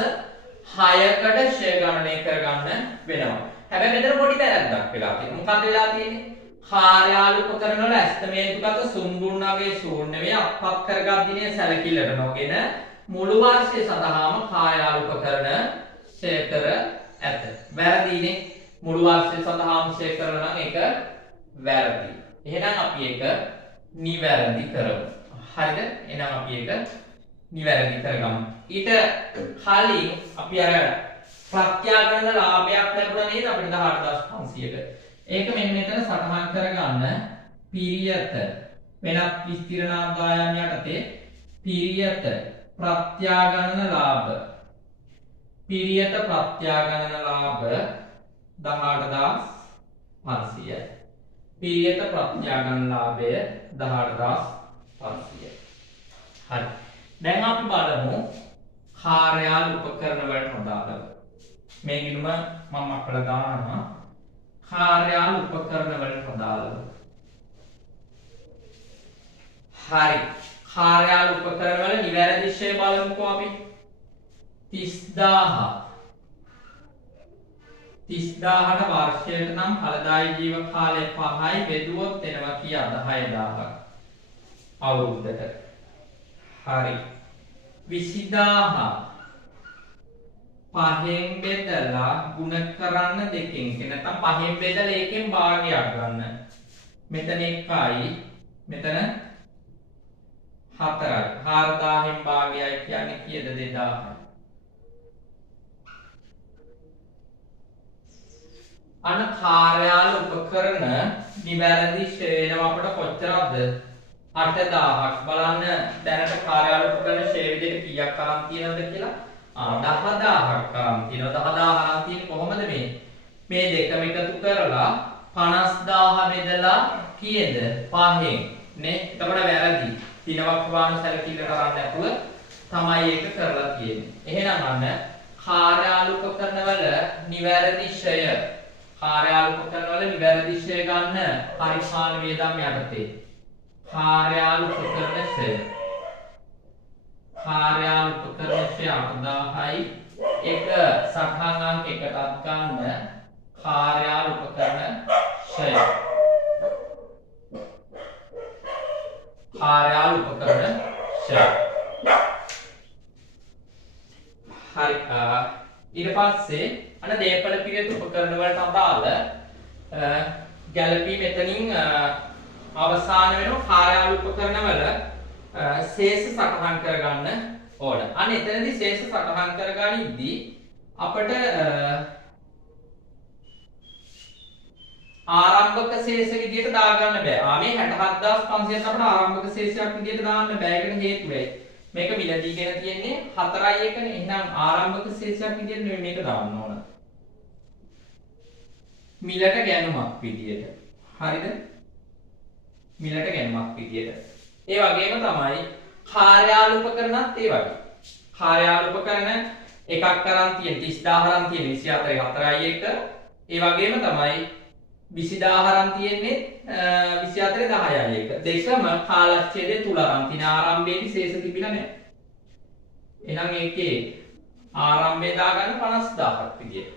6කට ෂෙයා ගණනය කරගන්න වෙනවා. හැබැයි මෙතන පොඩි වැරද්දක් වෙලා තියෙනවා. මොකක්ද වෙලා තියෙන්නේ? කාර්යාල උපකරණ වල ඇස්තමේන්තුගත සුන්බුරුණගේ ශූන්‍යවේ අත්පත් කරගත් දිනය සැලකිල්ලට නොගෙන මුළු වර්ෂය සඳහාම කාර්යාල උපකරණ ෂෙයා කර ඇත. වැරදිනේ. මුළු වර්ෂය සඳහාම ෂෙයා කරනවා නම් ඒක වැරදි. එහෙනම් අපි ඒක නිවැරදි කරමු. හරිද? එහෙනම් අපි ඒක නිවැරදි කරගමු. ඊට කලින් අපි අර ප්‍රත්‍යාගණන ලාභයක් ලැබුණා නේද අපිට 18500ක. ඒක මෙන්න මෙතන සටහන් කරගන්න. පිරියත වෙනත් විස්තීර්ණ ආදායම් යටතේ පිරියත ප්‍රත්‍යාගණන ලාභ. පිරියත ප්‍රත්‍යාගණන ලාභ 18500යි. පිරියත ප්‍රත්‍යාගණන ලාභය 18500යි. හරි. දැන් අපි බලමු කාර්යාල උපකරණ වලට අදාළව. මේ ගිණුම මම අපල දානවා කාර්යාල උපකරණ වලට අදාළව. හරි. කාර්යාල උපකරණ වල නිවැරදි ශේ බලමුකෝ අපි. 30000ට වර්ෂයට නම් ඵලදායී ජීව කාලය 5යි බෙදුවොත් එනවා කියා 10000ක් අවුරුද්දට. හරි. 20000 5න් බෙදලා ගුණ කරන්න 2කින්. නැත්නම් 5න් බෙදලා 1කින් භාගයක් ගන්න. මෙතන 1යි මෙතන 4යි. 4000න් භාගයයි කියන්නේ කීයද? 2000යි. අන කාර්යාල උපකරණ නිවැරදි ශ්‍රේණිය අපිට කොච්චරද? 8000ක්. බලන්න දැනට කාර්යාල උපකරණ ශ්‍රේණිය විදිහට කීයක් අරන් තියෙනවද කියලා. 10000ක් අරන් තියෙනවා. 10000 අරන් තියෙන්නේ කොහොමද මේ? මේ දෙකම එකතු කරලා 50000 බෙදලා කීයද? 5න් නේ. එතකොට වැරදි. දිනවක් වාන සැලකිල්ලට අරන් නැතුව තමයි ඒක කරලා තියෙන්නේ. එහෙනම් අන්න කාර්යාල උපකරණ වල නිවැරදි ශ්‍රේණිය කාර්යාල උපකරණ වල නිවැරදි ශ්‍රේණිය ගන්න පරිමාණ වේදම් යටතේ කාර්යාල උපකරණ ශ්‍රේණිය කාර්යාල උපකරණ ශ්‍රේණිය 8000යි එක සටහන් අංක එකටත් ගන්න කාර්යාල උපකරණ ශ්‍රේණිය කාර්යාල උපකරණ ෂය. හරි ඊට පස්සේ අන්න දේපල පිළිවෙත උපකරණ වලට අදාළ ගැළපීම් එතනින් අවසාන වෙනවා කාර්යාල උපකරණ වල ශේෂ සටහන් කරගන්න ඕන. අන්න එතනදී ශේෂ සටහන් කරගනිද්දී අපිට ආරම්භක ශේෂ විදියට දාගන්න බෑ. මේ 67500ත් අපිට ආරම්භක ශේෂයක් විදියට දාන්න බෑ. ඒකට හේතුවයි මේක මිලදීගෙන තියෙන්නේ 4යි එකනේ. එහෙනම් ආරම්භක ශේෂයක් විදියට නෙමෙයි මේක දාන්න ඕන. මිලට ගැනුමක් විදියට. හරිද? මිලට ගැනුමක් විදියට. ඒ වගේම තමයි කාර්යාල උපකරණත් ඒ වගේ. කාර්යාල උපකරණ එකක් අරන් තියෙන 30000 අරන් තියෙන 24 4යි එක. ඒ වගේම තමයි 20000 අරන් තියෙන්නේ 24 10යි එක. දෙකම කාලච්ඡේදය තුල අරන් තින ආරම්භයේදී ශේෂ තිබිලා නැහැ. එහෙනම් ඒකේ ආරම්භය දාගන්න 50000ක් විදියට.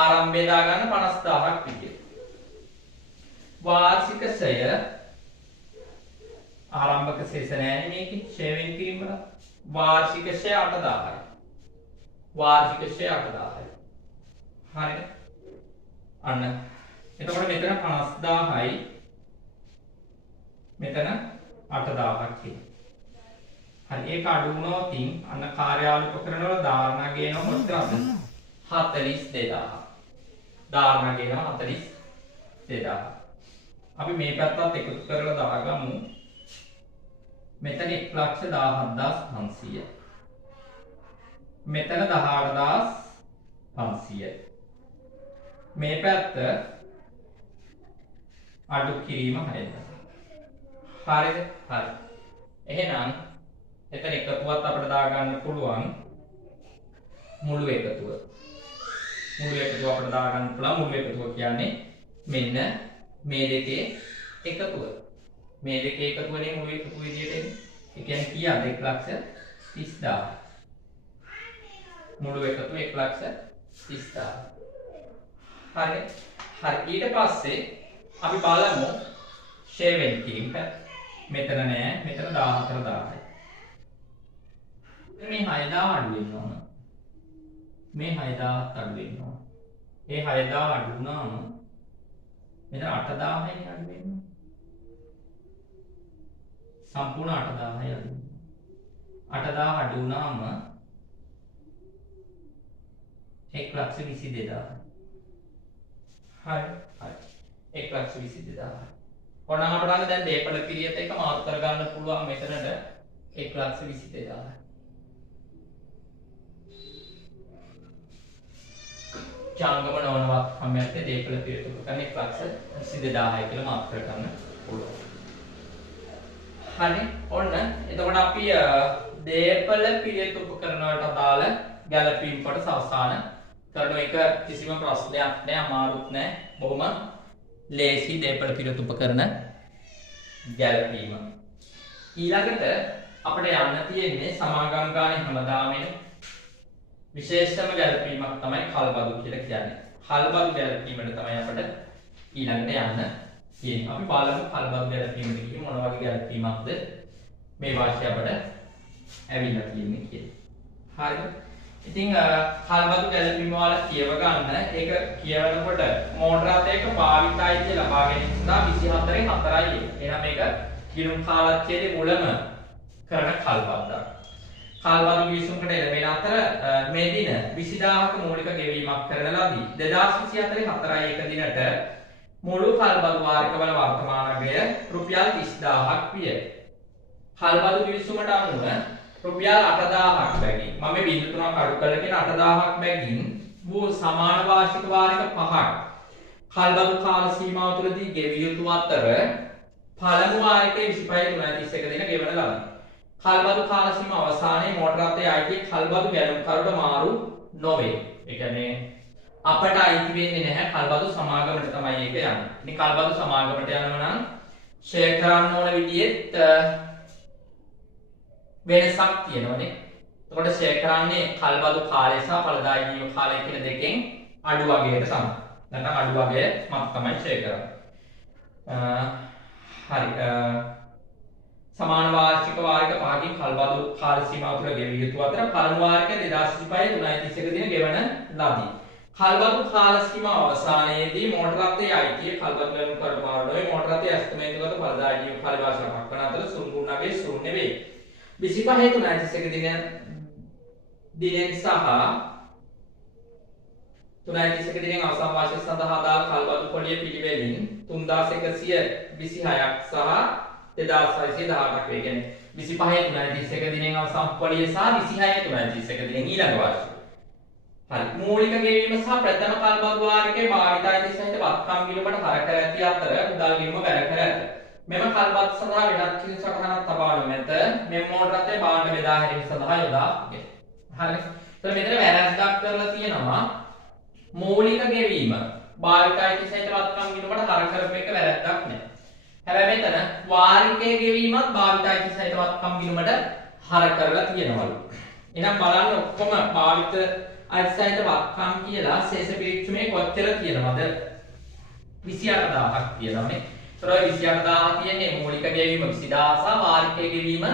ආරම්භය දාගන්න 50000ක් විදියට. වාර්ෂික ෂය ආරම්භක ශේෂ නැහැ මේකේ ෂය වෙන් කිරීම වල වාර්ෂික ෂය 8000යි. වාර්ෂික ෂය 8000යි. හරිද? අන්න එතකොට මෙතන 50000යි මෙතන 8000ක් තියෙනවා. හරි ඒක අඩු වුණොත් අන්න කාර්යාල උපකරණ වල ධාරණ ගේනවා මොකද? 42000. ධාරණ ගේනවා 42000. අපි මේ පැත්තත් එකතු කරලා දාගමු. මෙතන 117500. මෙතන 18500. මේ පැත්ත අඩු කිරීම 6000. හරිද? හරි. එහෙනම් එතන එකතුවත් අපිට දාගන්න පුළුවන් මුළු එකතුව. මුළු එකතුව අපිට දාගන්න පුළුවන් මුළු එකතුව කියන්නේ මෙන්න මේ දෙකේ එකතුව. මේ දෙකේ එකතුවනේ මුළු එකතුව විදියට එන්නේ. ඒ කියන්නේ කීයද? 130000. මුළු එකතුව 130000. හරි. හරි ඊට පස්සේ අපි බලමු ෂේ වෙන් කිරීම පැත්ත. මෙතන නෑ මෙතන 14000යි. මේ 6000 අඩු වෙන්න ඕන. මේ 6000ත් අඩු වෙන්න ඕන. ඒ 6000 අඩු වුණාම මෙතන 8000යි අඩු වෙන්නේ. සම්පූර්ණ 8000යි අඩු වෙන්නේ. 8000 අඩු වුණාම 122000. හරි. හරි. 122000. ඔන්න අපිට දැන් දේපල පිළියෙත එක මාර්ක් කරගන්න පුළුවන් මෙතනට 122000. ජංගම නොවනවත් කමයන්ට දේපල පිළියෙත කරන්නේ 122000යි කියලා මාර්ක් කරගන්න පුළුවන්. හරි. ඔන්න එතකොට අපි දේපල පිළියෙත උපකරණ වලට අදාළ ගැළපීම් කොටස අවසන් කරන එක කිසිම ප්‍රශ්නයක් නෑ අමාරුත් නෑ බොහොම ලේසි දේපල පිළිවෙත උපකරණ ගැළපීම. ඊළඟට අපිට යන්න තියෙන්නේ සමාගම් ගානේ හැමදාම එන විශේෂම ගැළපීමක් තමයි කල්බදු කියලා කියන්නේ. කල්බදු ගැළපීමට තමයි අපිට ඊළඟට යන්න තියෙන්නේ. අපි බලමු කල්බදු ගැළපීමට කිව්ව මොන වගේ ගැළපීමක්ද මේ වාක්‍යය අපිට ඇවිල්ලා තියෙන්නේ කියලා. හරිද? ඉතින් කල්බදු ගැළපීම වල කියව ගන්න ඒක කියවනකොට මෝටරාත් එක්ක භාවිතයි කියලා ලබාගෙන ඉඳලා 24 4යි. එහෙනම් මේක ගිණුම් කාලච්ඡේදයේ මුලම කරන කල්බද්දක්. කල්බදු විසුම්කට එළවෙන අතර මේ දින 20000ක මූලික ගෙවීමක් කරන ලදී. 2024 4යි එක දිනට මුළු කල්බදු වාරිකවල වර්තමාන අගය රුපියල් 30000ක් විය. කල්බදු විසුමට අනුව රුපියල් 8000ක් බැගින් මම බිඳු තුනක් අඩු කරගෙන 8000ක් බැගින් වූ සමාන වාර්ෂික වාරික 5ක් කල්බදු කාල සීමාව තුළදී ගෙවිය යුතු අතර පළමු වාරිකයේ 25/3/31 දින ගෙවන ලදී. කල්බදු කාල සීමාව අවසානයේ මෝටර රථයේ අයිති කල්බදු ගැනුම්කරුට මාරු නොවේ. ඒ කියන්නේ අපට අයිති වෙන්නේ නැහැ කල්බදු සමාගමට තමයි ඒක යන්නේ. ඉතින් කල්බදු සමාගමට යනවා නම් ෂෙයා කරන්න ඕන විදිහට වෙනසක් තියෙනවනේ. එතකොට ෂෙයා කරන්නේ කල්බදු කාලය සහ ඵලදායී ජීව කාලය කියන දෙකෙන් අඩු වගේට සම. නැත්නම් අඩු වගේ මම තමයි ෂෙයා කරන්නේ. හරි. සමාන වාර්ෂික වාරික 5කින් කල්බදු කාල සීමාව තුළ ගෙවිය යුතු අතර පළමු වාරික 2025 331 දින ගෙවන ලදී. කල්බදු කාල සීමාව අවසානයේදී මෝටර රථයේ අයිතිය කල්බදු වෙනු කරපාරණෝයි මෝටර රථයේ අස්තමේන්තුගත පළදායීව පරිභාෂාවක් වන අතර සුන්ගුණගේ ශූන්‍ය වේ. 25 331 දිනෙන් සහ 331 දිනෙන් අවසන් වාර්ෂික සඳහා දාල් කල්බදු පොලිය පිළිවෙලින් 3126ක් සහ 2618ක් වේ. කියන්නේ 25 331 දිනෙන් අවසන් පොලිය සහ 26 331 දිනෙන් ඊළඟ වාර්ෂික. හරි. මූලික ගෙවීම සහ ප්‍රථම කල්බදු වාරිකයේ භාවිතයි සහිත වත්කම් ගිණුමට හර කර ඇති අතර මුදල් ගිණුම බැර කර ඇත. මෙම කල්බදු සඳහා වෙනත් කිසි සටහනක් තබා නොමැත. මෙම මෝටර රථයේ භාණ්ඩ බෙදා හැරීම සඳහා යොදා ගේ. හරි. එතකොට මෙතන වැරැද්දක් කරලා තියෙනවා. මූලික ගෙවීම භාවිතයි සහිත වත්කම් ගිණුමට හර කරපු එක වැරැද්දක් නෑ. හැබැයි මෙතන වාරිකයේ ගෙවීමත් භාවිතයි සහිත වත්කම් ගිණුමට හර කරලා තියෙනවලු. එහෙනම් බලන්න ඔක්කොම භාවිත අයිසයිත වත්කම් කියලා ශේෂ පිරික්සමේ කොච්චර තියෙනවද? 28000ක් තියෙනවානේ. ඒතර 28000 තියෙන්නේ මූලික ගෙවීම 20000 සහ වාරිකයේ ගෙවීම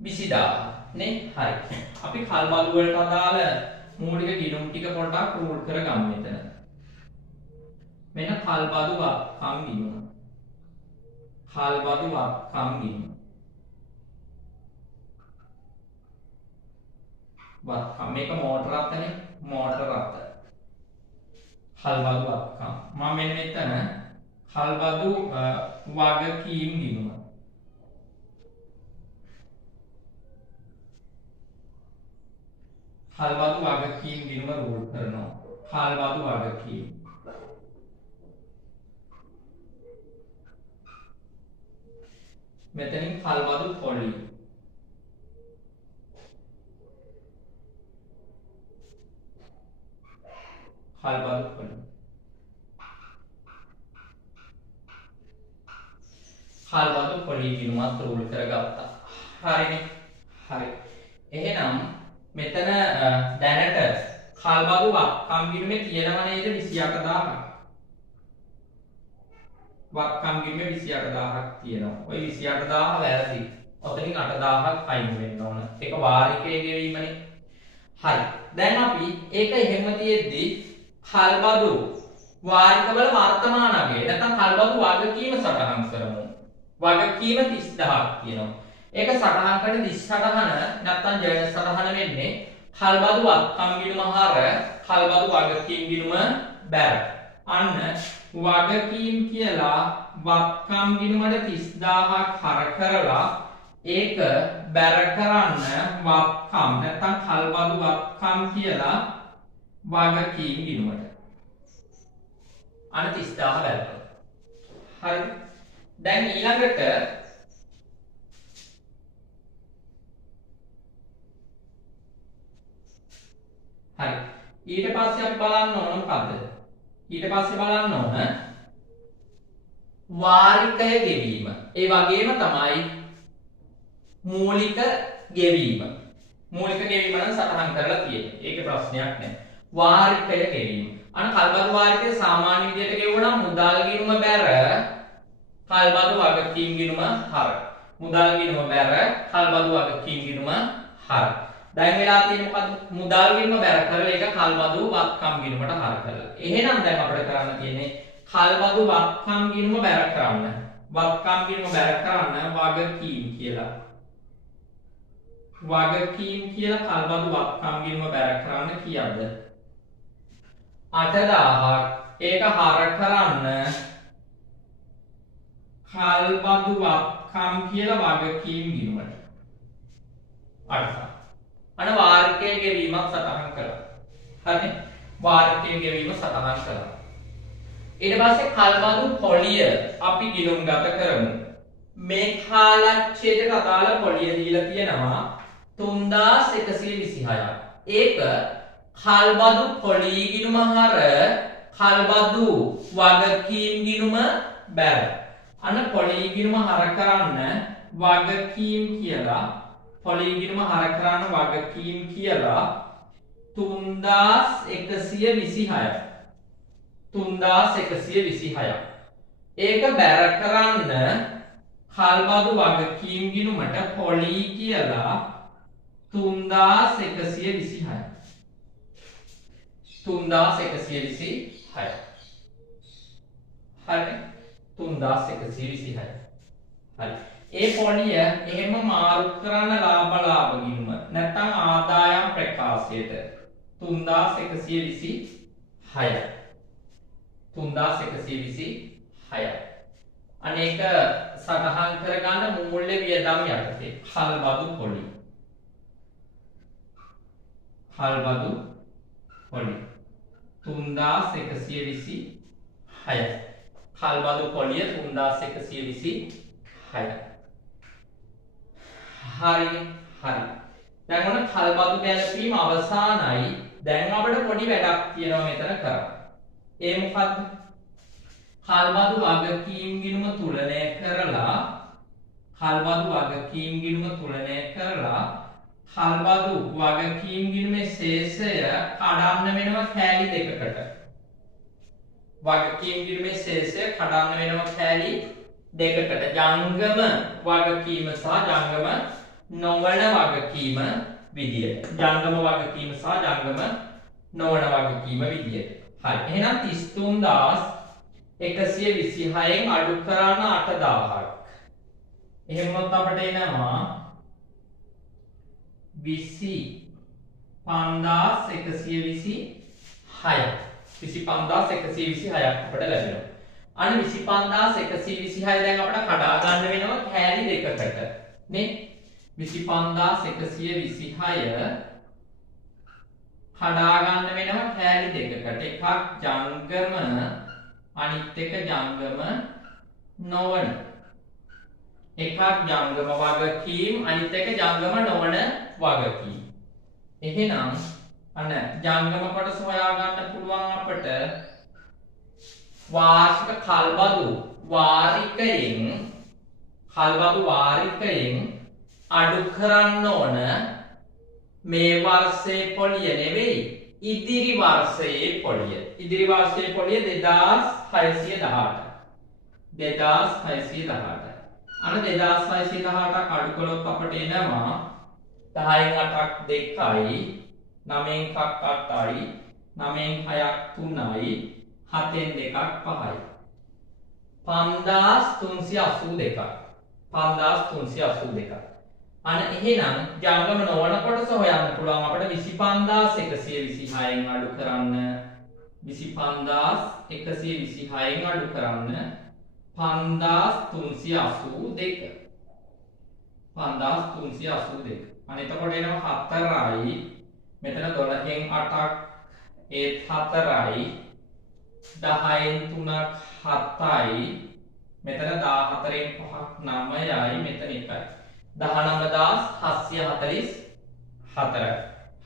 20000 නේ. හරි. අපි කල්බදු වලට අදාළ මූලික ගිණුම් ටික පොඩ්ඩක් රූල් කරගමු මෙතන. මෙන්න කල්බදු වත්කම් ගිණුම. කල්බදු වත්කම් ගිණුම. වත්කම් මේක මෝටර රථනේ. මෝටර රථ කල්බදු වත්කම් මම මෙන්න මෙතන කල්බදු වගකීම් ගිණුම කල්බදු වගකීම් ගිණුම රූල් කරනවා. කල්බදු වගකීම් මෙතනින් කල්බදු පොලි කල්බදු පොලි කල්බදු පොලි ගිණුමත් රූල් කරගත්තා. හරිනේ. හරි. එහෙනම් මෙතන දැනට කල්බදු වත්කම් ගිණුමේ තියෙනව නේද 28000ක්. වත්කම් ගිණුමේ 28000ක් තියෙනවා. ওই 28000 වැරදි. ඔතනින් 8000ක් අයින් වෙන්න ඕන. ඒක වාරිකයේ ගෙවීමනේ. හරි. දැන් අපි ඒක එහෙම තියෙද්දි කල්බදු වාරිකවල වර්තමාන අගය නැත්නම් කල්බදු වගකීම සටහන් කරමු. වගකීම 30000ක් තියෙනවා. ඒක සටහන් කරන 30 සටහන නැත්නම් ජර්නල් සටහන වෙන්නේ කල්බදු වත්කම් ගිණුම හර කල්බදු වගකීම් ගිණුම බැර. අන්න වගකීම් කියලා වත්කම් ගිණුමට 30000ක් හර කරලා ඒක බැර කරන්න වත්කම් නැත්නම් කල්බදු වත්කම් කියලා වගකීම් ගිණුමට අන්න 30000 බැර කරලා. හරි. දැන් ඊළඟට හරි. ඊට පස්සේ අපි බලන්න ඕන මොකද්ද? ඊට පස්සේ බලන්න ඕන වාරිකය ගෙවීම. ඒ වගේම තමයි මූලික ගෙවීම. මූලික ගෙවීම නම් සටහන් කරලා තියෙන්නේ. ඒකේ ප්‍රශ්නයක් නැහැ. වාරිකය ගෙවීම. අන්න කල්බදු වාරිකය සාමාන්‍ය විදිහට ගෙවුවනම් මුදල් ගිණුම බැර කල්බදු වගකීම් ගිණුම හර. මුදල් ගිණුම බැර කල්බදු වගකීම් ගිණුම හර. දැන් වෙලා තියෙන්නේ මොකද්ද? මුදල් ගිණුම බැර කරලා ඒක කල්බදු වත්කම් ගිණුමට හර කරලා. එහෙනම් දැන් අපිට කරන්න තියෙන්නේ කල්බදු වත්කම් ගිණුම බැර කරන්න. වත්කම් ගිණුම බැර කරන්න වගකීම් කියලා. වගකීම් කියලා කල්බදු වත්කම් ගිණුම බැර කරන්න කීයක්ද? 8000ක්. ඒක හර කරන්න කල්බදු වත්කම් කියලා වගකීම් ගිණුමට 8000. අන වාරිකයේ ගෙවීමක් සටහන් කළා. හරි. වාරිකයේ ගෙවීම සටහන් කළා. ඊට පස්සේ කල්බදු පොලිය අපි ගිණුම්ගත කරමු. මේ කාලච්ඡේදයට අදාළ පොලිය දීලා තියෙනවා 3126ක්. ඒක කල්බදු පොලි ගිණුම හර කල්බදු වගකීම් ගිණුම බැර. අන පොලි ගිණුම හර කරන්න වගකීම් කියලා පොලි ගිණුම හර කරන්න වගකීම් කියලා 3126ක්. 3126ක්. ඒක බැර කරන්න කල්බදු වගකීම් ගිණුමට පොලි කියලා 3126 3126 හරි 3126 හරි ඒ පොලිය එහෙම මාරු කරන ලාභ ගිණුම නැත්නම් ආදායම් ප්‍රකාශයට 3126 3126 අනේක සටහන් කරගන්න මූල්‍ය වියදම් යටතේ කල්බදු පොලි 3126 කල්බදු පොලිය 3126 හරි දැන් ඔන්න කල්බදු ගැලපීම අවසానයි දැන් අපිට පොඩි වැඩක් තියෙනවා මෙතන කරන්න ඒ මොකද්ද කල්බදු වගකීම් ගිණුම තුලනය කරලා කල්බදු වගකීම් ගිණුමේ ශේෂය කඩන්න වෙනවා කෑලි දෙකකට වගකීම් ගිණුමේ ශේෂය කඩන්න වෙනවා කෑලි දෙකකට ජංගම වගකීම සහ ජංගම නොවන වගකීම විදියට ජංගම වගකීම සහ ජංගම නොවන වගකීම විදියට හරි එහෙනම් 33126න් අඩු කරන 8000ක් එහෙම වුණොත් අපිට එනවා 25126 25126ක් අපිට ලැබෙනවා අන්න 25126 දැන් අපිට කඩා ගන්න වෙනවා කෑලි දෙකකට නේ 25126 කඩා ගන්න වෙනවා කෑලි දෙකකට එකක් ජංගම අනිත් එක ජංගම නොවන එකක් ජංගම වගකීම් අනිත් එක ජංගම නොවන වගකීම් එහෙනම් අන්න ජංගම කොටස හොයා ගන්න පුළුවන් අපිට වාර්ෂික කල්බදු වාරිකයෙන් අඩු කරන්න ඕන මේ වර්ෂයේ පොලිය නෙවෙයි ඉදිරි වර්ෂයේ පොලිය 2618 අන්න 2618ක් අඩු කළොත් අපට එනවා 10න් 8ක් 2යි 9න් 1ක් 8යි 9න් 6ක් 3යි 7න් 2ක් 5යි 5382 අන්න එහෙනම් ජංගම නොවන කොටස හොයන්න පුළුවන් අපිට 25126න් අඩු කරන්න 25126න් අඩු කරන්න 5382 අන්න එතකොට එනවා 4යි මෙතන 12න් 8ක් ඒත් 4යි 10න් 3ක් 7යි මෙතන 14න් 5ක් 9යි මෙතන 1යි 19744යි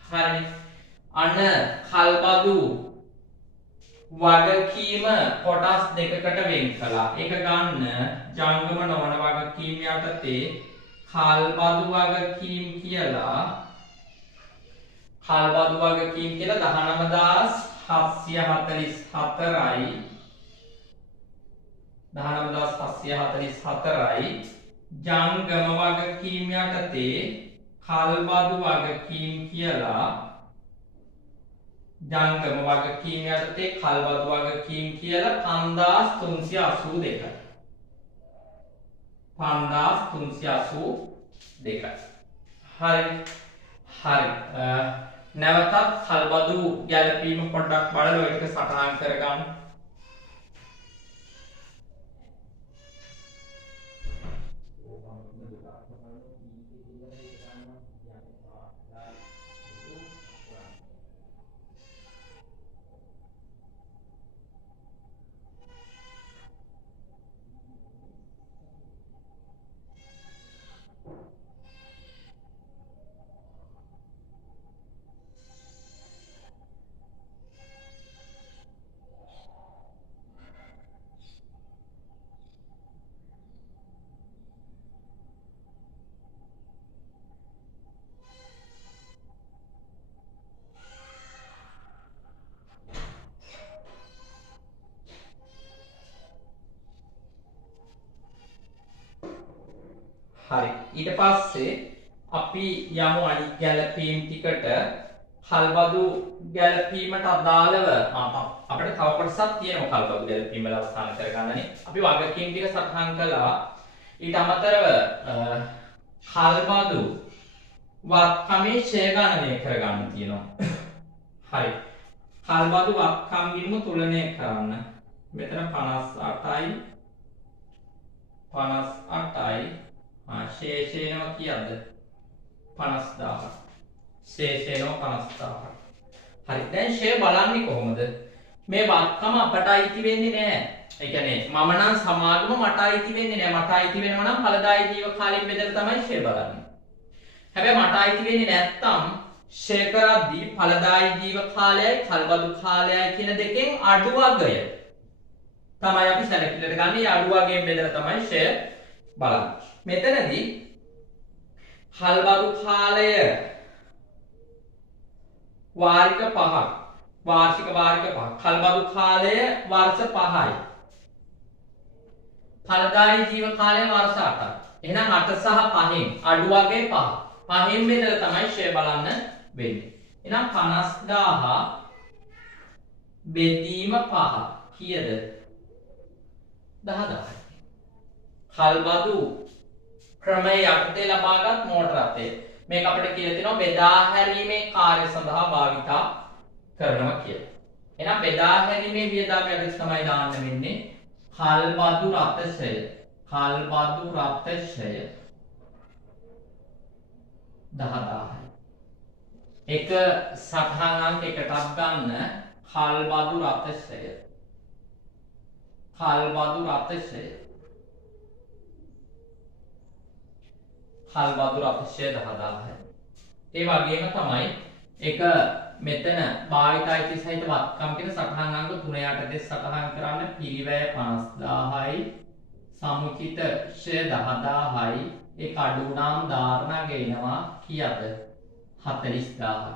හරි අන්න කල්බදු වගකීම කොටස් දෙකකට වෙන් කළා ඒක ගන්න ජංගම නොවන වගකීම් යටතේ කල්බදු වගකීම් කියලා 19744යි 19744යි ජංගම වගකීම් යටතේ කල්බදු වගකීම් කියලා 5382 හරි නැවතත් කල්බදු ගැලපීම පොඩ්ඩක් බලලා ඒක සටහන් කරගන්න හරි. ඊට පස්සේ අපි යමු අනිත් ගැලපීම් ටිකට. කල්බදු ගැලපීමට අදාළව අපිට තව කොටසක් තියෙනවා කල්බදු ගැලපීම වල අවසන් කරගන්නනේ. අපි වගකීම් ටික සටහන් කළා. ඊට අමතරව කල්බදු වත්කමේ ෂය ගණනය කරගන්න තියෙනවා. හරි. කල්බදු වත්කම් ගිණුම තුලනය කරන්න. මෙතන 58යි 58යි ශේෂේනවා කීයද? 50000. ශේෂේනවා 50000. හරි. දැන් ෂය බලන්නේ කොහොමද? මේ වත්කම අපට අයිති වෙන්නේ නැහැ. ඒ කියන්නේ මම නම් සමාගම මට අයිති වෙන්නේ නැහැ. මට අයිති වෙනවා නම් ඵලදායී ජීව කාලයෙන් බෙදලා තමයි ෂය බලන්නේ. හැබැයි මට අයිති වෙන්නේ නැත්තම් ෂය කරද්දී ඵලදායී ජීව කාලයයි කල්බදු කාලයයි කියන දෙකෙන් අඩු වගය තමයි අපි සැලකිල්ලට ගන්න. මේ අඩු වගයෙන් බෙදලා තමයි ෂය බලන්නේ. මෙතනදී කල්බදු කාලය වාර්ෂික 5ක්. වාර්ෂික 5ක්. කල්බදු කාලය වර්ෂ 5යි. ඵලදායී ජීව කාලය වර්ෂ 8යි. එහෙනම් 8 සහ 5න් අඩු වගේ 5. 5න් බෙදලා තමයි ෂය බලන්න වෙන්නේ. එහෙනම් 50000 බෙදීම 5 කීයද? 10000යි. කල්බදු ක්‍රමයේ යටතේ ලබාගත් මෝටර රථය. මේක අපිට කියලා තියෙනවා බෙදා හැරීමේ කාර්ය සඳහා භාවිතා කරනවා කියලා. එහෙනම් බෙදා හැරීමේ වියදම් යටතේ තමයි දාන්න වෙන්නේ කල්බදු රථය. කල්බදු රථය 10000යි. එක සටහන් අංක එකටත් ගන්න කල්බදු රථය. කල්බදු රථය. කල්බදු රථය 10000යි. ඒ වගේම තමයි එක මෙතන භාවිතයි සහිත වත්කම් කියන සටහන් අංක 3 යටතේ සටහන් කරන්න පිරිවැය 50000යි සමුචිත ෂය 10000යි ඒ අඩු වුණාම ධාරණා ගේනවා කීයද? 40000.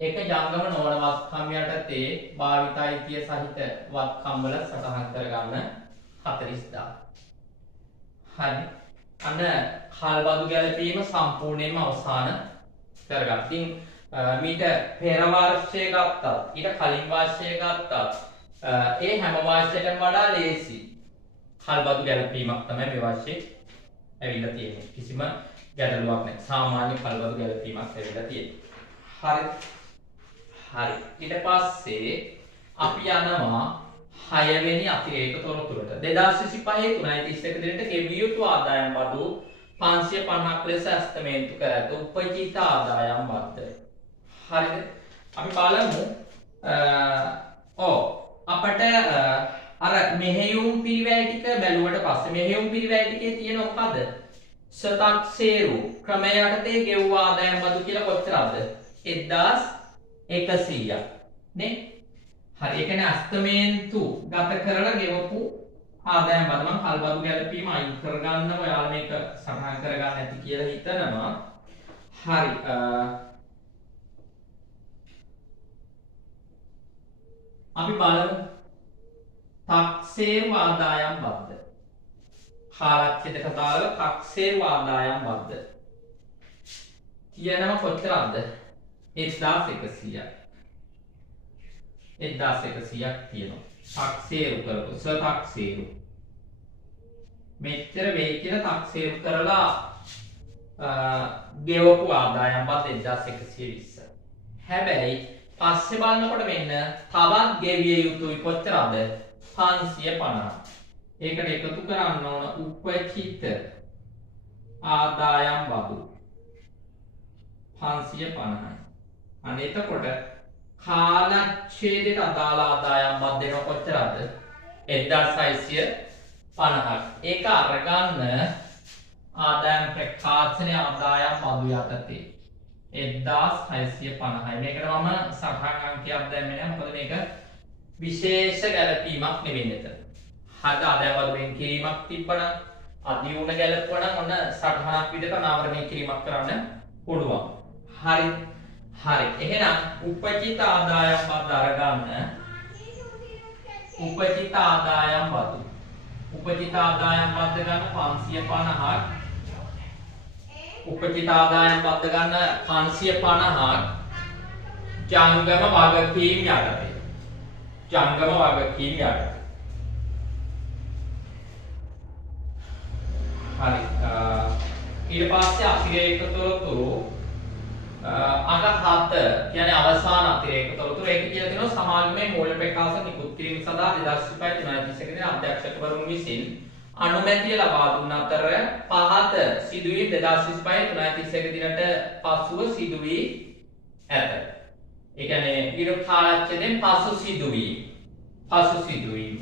එක ජංගම නොවන වත්කම් යටතේ භාවිතයිතිය සහිත වත්කම් වල සටහන් කරගන්න 40000. හරි. අන්න කල්බදු ගැලපීම සම්පූර්ණයෙන්ම අවසන් කරගන්න. ඉතින් මීට පෙර වර්ෂය ගත්තත් ඊට කලින් වර්ෂය ගත්තත් ඒ හැම වර්ෂයකටම වඩා ලේසි කල්බදු ගැලපීමක් තමයි මේ වර්ෂයේ ඇවිල්ලා තියෙන්නේ. කිසිම ගැටලුවක් නැහැ. සාමාන්‍ය කල්බදු ගැලපීමක් ඇවිල්ලා තියෙන්නේ. හරි. හරි. ඊට පස්සේ අපි යනවා 6 වෙනි අතිරේක තොරතුරට. 2025 3.31 දිනට ගෙවිය යුතු ආදායම් බදු 550ක් ලෙස ඇස්තමේන්තු කර ඇත. උපජීවිත ආදායම් බද්ද. හරිද? අපි බලමු අපට අර මෙහෙයුම් පිරිවැය ටික බැලුවට පස්සේ මෙහෙයුම් පිරිවැය ටිකේ තියෙන මොකද? සතක්සේරු ක්‍රමය යටතේ ගෙවුව ආදායම් බදු කියලා කොච්චරද? 1100ක් නේ? හරි. ඒ කියන්නේ අස්තමේන්තු ගත කරලා ගෙවපු ආදායම් බදු. මම කල්බදු ගැලපීම අයින් කරගන්න ඔයාලා මේක සටහන් කරගන්න ඇති කියලා හිතනවා. හරි. අපි බලමු තක්සේරු ආදායම් බද්ද. කාලච්ඡේදක දාලා තක්සේරු ආදායම් බද්ද. කියනම කොච්චරද? 1100ක්. 1100ක් තියෙනවා. තක්සේරු කරපු සතක්සේරු. මෙච්චර වෙයි කියලා තක්සේරු කරලා ගෙවපු ආදායම් බද්ද 1120. හැබැයි පස්සේ බලනකොට මෙන්න තවත් ගෙවිය යුතුයි කොච්චරද? 550. ඒකට එකතු කරන්න ඕන උපචිත ආදායම් බදු 550යි. අන්න එතකොට කාලච්ඡේදයට අදාළ ආදායම් බද්ද වෙන කොච්චරද? 1650ක්. ඒක අරගන්න ආදායම් ප්‍රකාශනයේ ආදායම් බදු යටතේ 1650යි. මේකට මම සටහන් අංකයක් දැම්මේ නැහැ. මොකද මේක විශේෂ ගැලපීමක් නෙවෙයි නේද? හද ආදායම් බදු වෙන් කිරීමක් තිබ්බනම් අදියුණ ගැලපුවා නම් ඔන්න සටහනක් විදිහට නාමරණය කිරීමක් කරන්න පුළුවන්. හරි. හරි. එහෙනම් උපචිත ආදායම් බදු අරගන්න. උපචිත ආදායම් බදු. උපචිත ආදායම් බදු ගන්න 550ක් උපචිත ආදායම් පත්ත ගන්න 550ක් ජංගම වගකීම් යටතේ. ජංගම වගකීම් යටතේ. හරි. ඊට පස්සේ අතිරේක තොරතුරු අංක 7 කියන්නේ අවසාන අතිරේක තොරතුරු. ඒක කියලා තියෙනවා සමාගමේ මූල්‍ය ප්‍රකාශ නිකුත් කිරීම සඳහා 2025 දින අධ්‍යක්ෂකවරුන් විසින් අනුමැතිය ලබා දුන් අතර පහත සිදුවීම් 2025 දිනට පසුව සිදු වී ඇත. ඒ කියන්නේ ඊට කාලච්ඡේදයෙන් පසු සිදුවීම්. පසු සිදුවීම්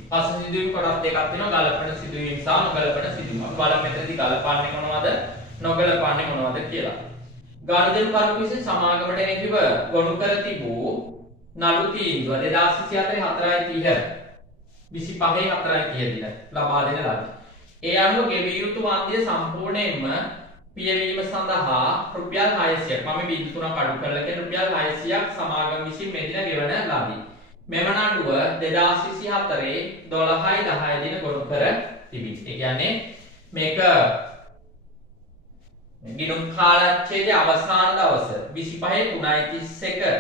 කොටස් දෙකක් තියෙනවා ගලපන සිදුවීම් සහ නොගලපන සිදුවීම්. අපි බලමු මෙතනදී ගලපන්නේ මොනවද නොගලපන්නේ මොනවද කියලා. ගනුදෙනු කරුණු විසින් සමාගමට එනෙහිව ගොනු කර තිබූ නඩු තීන්දුව 2024 4/30 දින ලබා දෙන ලදී. ඒ අනුව ගෙවිය යුතු වන්දිය සම්පූර්ණයෙන්ම පියවීම සඳහා රුපියල් 600ක් මම බිල් 3ක් අඩු කරලා කියන රුපියල් 600ක් සමාගම විසින් මේ දින ගෙවන ලදී. මෙම නඩුව 2024 12/10 දින ගොනු කර තිබේ. ඒ කියන්නේ මේක ගිණුම් කාලච්ඡේදයේ අවසාන දවස 25/3/31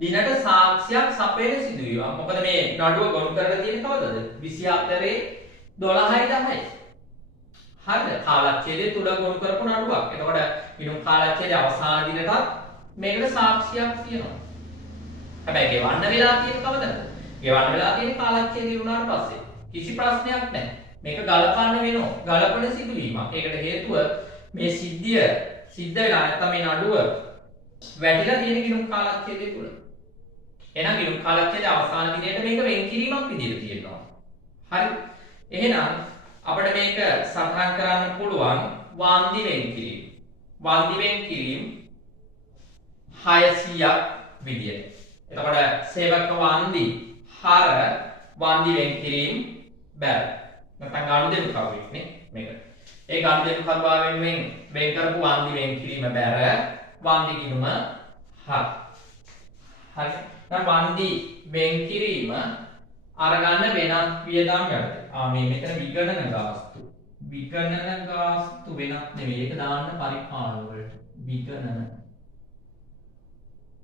දිනට සාක්ෂියක් සපයන සිදුවීම. මොකද මේ නඩුව ගොනු කරලා තියෙන්නේ කවදද? 24/12/10. හරිද? කාලච්ඡේදයේ තුල ගොනු කරපු නඩුවක්. එතකොට ගිණුම් කාලච්ඡේදයේ අවසාන දිනටත් මේකට සාක්ෂියක් තියෙනවා. හැබැයි ගෙවන්න වෙලා තියෙන්නේ කවදද? ගෙවන්න වෙලා තියෙන්නේ කාලච්ඡේදය වුණාට පස්සේ. කිසි ප්‍රශ්නයක් නැහැ. මේක ගලපන්න වෙනවා. ගලපන සිදුවීමක්. ඒකට හේතුව මේ සිද්ධිය සිද්ධ වෙලා නැත්නම් මේ නඩුව වැටිලා තියෙන ගිණුම් කාලච්ඡේදය තුල. එහෙනම් ගිණුම් කාලච්ඡේදයේ අවසාන දිනේට මේක වෙන් කිරීමක් විදිහට තියෙනවා. හරි. එහෙනම් අපිට මේක සටහන් කරන්න පුළුවන් වන්දි වෙන් කිරීම. වන්දි වෙන් කිරීම 600ක් විදියට. එතකොට සේවක වන්දි හර වන්දි වෙන් කිරීම බැල. නැත්නම් ගනුදෙනු කරුවෙක් නේ මේක. ඒ ගනුදෙනු කරුවා වෙනුවෙන් වෙන් කරපු වන්දි වෙන් කිරීම බැර වන්දි ගිණුම හර. හරි. දැන් වන්දි වෙන් කිරීම අරගන්න වෙනත් වියදම් යටතේ. මේ මෙතන විගණන ගාස්තු. විගණන ගාස්තු වෙනත් නෙවෙයි. ඒක දාන්න පරිපාලන වලට. විගණන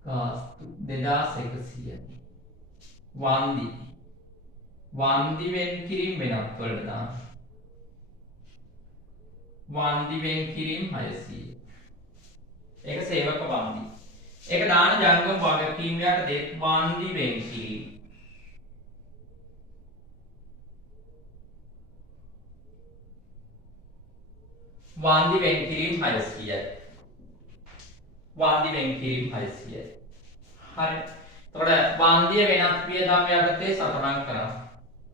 ගාස්තු 2100. වන්දි වෙන් කිරීම වෙනත් වලට දාන්න. වන්දි වෙන් කිරීම 600. ඒක සේවක වන්දි. ඒක දාන ජංගම වගකීම් යටතේ වන්දි වෙන් කිරීම. වන්දි වෙන් කිරීම 600යි. වන්දි වෙන් කිරීම 600යි. හරි. එතකොට වන්දිය වෙනත් වියදම් යටතේ සටහන් කරනවා.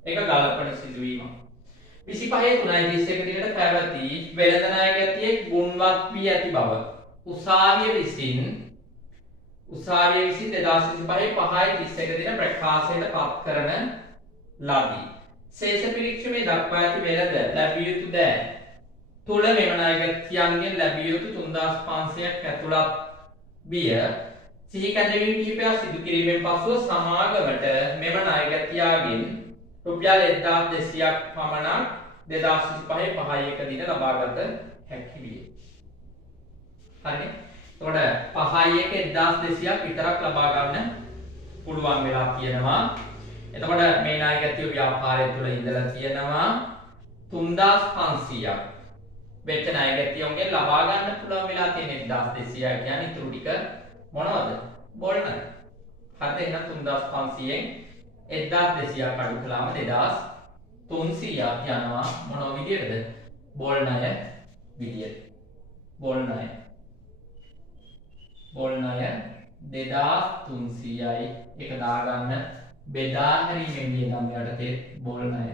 ඒක ගලපන සිදුවීමක්. 25/3/31 දිනට පැවති වෙළඳ ණය ගැතියේ ගුණවත් වී ඇති බව උසාවිය විසින් 2025/5/31 දින ප්‍රකාශයට පත් කරන ලදී. ශේෂ පිරික්සමේ දක්වා ඇති වෙළඳ ලැබිය යුතු දෑ තුල මෙම ණයගැතියන්ගෙන් ලැබිය යුතු 3500ක් ඇතුළත් විය සිහි කැඳවීම් කිහිපයක් සිදු කිරීමෙන් පසුව සමාගමට මෙම ණයගැතියාගෙන් රුපියල් 1200ක් පමණක් 2025/5/1 දින ලබාගත හැකි විය. හරිනේ. එතකොට 5/1 1200ක් විතරක් ලබා ගන්න පුළුවන් වෙලා තියෙනවා. එතකොට මේ ණයගැතිය ව්‍යාපාරය තුළ ඉඳලා තියෙනවා 3500ක්. වෙච්ච ණයගැතියන්ගෙන් ලබා ගන්න පුළුවන් වෙලා තියෙන 1200 කියන්නේ ඉතුරු ටික මොනවද? බොල් ණය. හරිද? එහෙනම් 3500න් 1200ක් අඩු කළාම 2300ක් යනවා මොන විදියටද? බොල් ණය විදියට. බොල් ණය 2300යි එක දාගන්න බෙදා හැරීමෙන් වියදම් යටතේ බොල් ණය.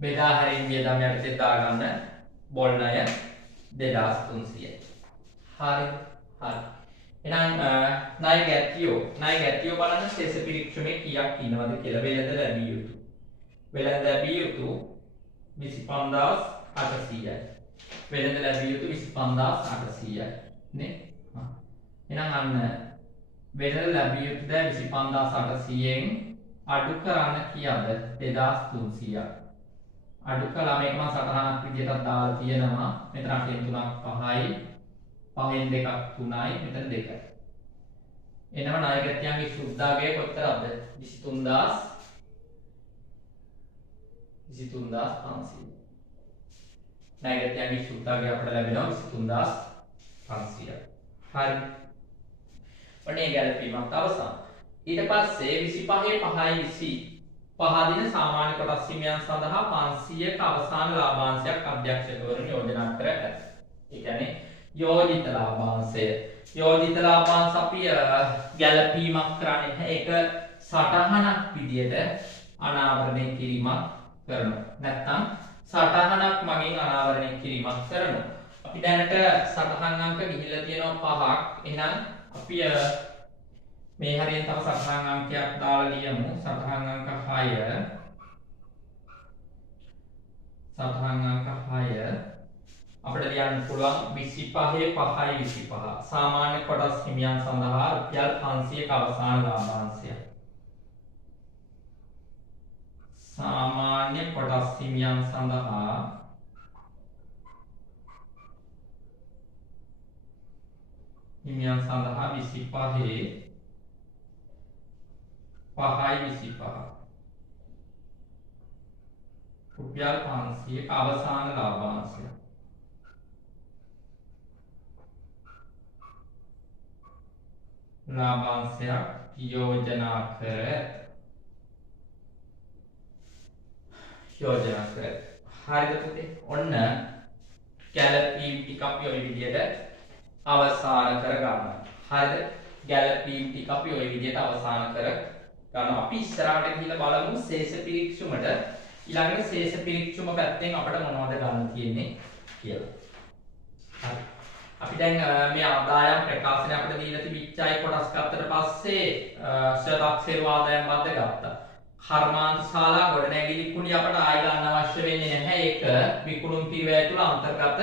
බෙදා හැරීම වියදම් යටතේ දාගන්න බොල් ණය 2300යි. හරි. එහෙනම් ණය ගැතියෝ බලන්න ශේෂ පිරික්සමේ කීයක් ඉන්නවද කියලා වෙළඳ ලැබිය යුතු. වෙළඳ ලැබිය යුතු 25800යි. වෙළඳ ලැබිය යුතු 25800යි නේ. එහෙනම් අන්න වෙළඳ ලැබිය යුතු ද 25800න් අඩු කරන්න කීයද? 2300ක්. අඩු කළා මේක මම සටහනක් විදිහට දාලා තියෙනවා. මෙතන 8න් 3ක් 5යි. 5න් 2ක් 3යි. මෙතන 2යි. එනම නායකත්වයන්ගේ ශුද්ධාගය කොතරම්ද? 23500. නායකත්වයන්ගේ ශුද්ධාගය අපිට ලැබෙනවා 23500. හරි. ඔන්නේ ගැලපීමක් අවසන්. ඊට පස්සේ 25 5යි 20 දින සාමාන්‍ය කොටස් හිමියන් සඳහා 500ක අවසාන ලාභාංශයක් අධ්‍යක්ෂකවරුන් යෝජනා කර ඇත. ඒ කියන්නේ යෝජිත ලාභාංශය. යෝජිත ලාභාංශ අපි ගැලපීමක් කරන්නේ නැහැ. ඒක සටහනක් විදියට අනාවරණය කිරීමක් කරනවා. නැත්නම් සටහනක් මගින් අනාවරණය කිරීමක් කරනවා. අපි දැනට සටහන් අංක ගිහිල්ලා තියෙනවා 5ක්. එහෙනම් අපි මේ හරියෙන් තව සටහන් අංකයක් දාලා ලියමු. සටහන් අංක 6. සටහන් අංක 6 අපිට ලියන්න පුළුවන් 25 5යි 25. සාමාන්‍ය කොටස් හිමියන් සඳහා රුපියල් 500ක අවසාන ලාභාංශය. සාමාන්‍ය කොටස් හිමියන් සඳහා හිමියන් සඳහා 25 5යි 25 රුපියල් 500ක අවසාන ලාභාංශය. ලාභාංශයක් යෝජනා කර හරිද පුතේ? ඔන්න ගැලපීම් ටික අපි ওই විදිහට අවසන් කර ගන්නවා. හරිද? ගැලපීම් ටික අපි ওই විදිහට අවසන් කර ගන්නවා. අපි ඉස්සරහට ගිහිල්ලා බලමු ශේෂ පිරික්සුමට. ඊළඟට ශේෂ පිරික්සුම පැත්තෙන් අපිට මොනවද ගන්න තියෙන්නේ කියලා. හරි. අපි දැන් මේ ආදායම් ප්‍රකාශනය අපිට දීලා තිබිච්චයි කොටස් ගත්තට පස්සේ ශතක්ෂේරු ආදායම් බද්ද ගත්තා. කර්මාන්ත ශාලා ගොඩනැගිලි කුලිය අපට ආය ගන්න අවශ්‍ය වෙන්නේ නැහැ. ඒක විකුණුම් පිරිවැය තුල අන්තර්ගත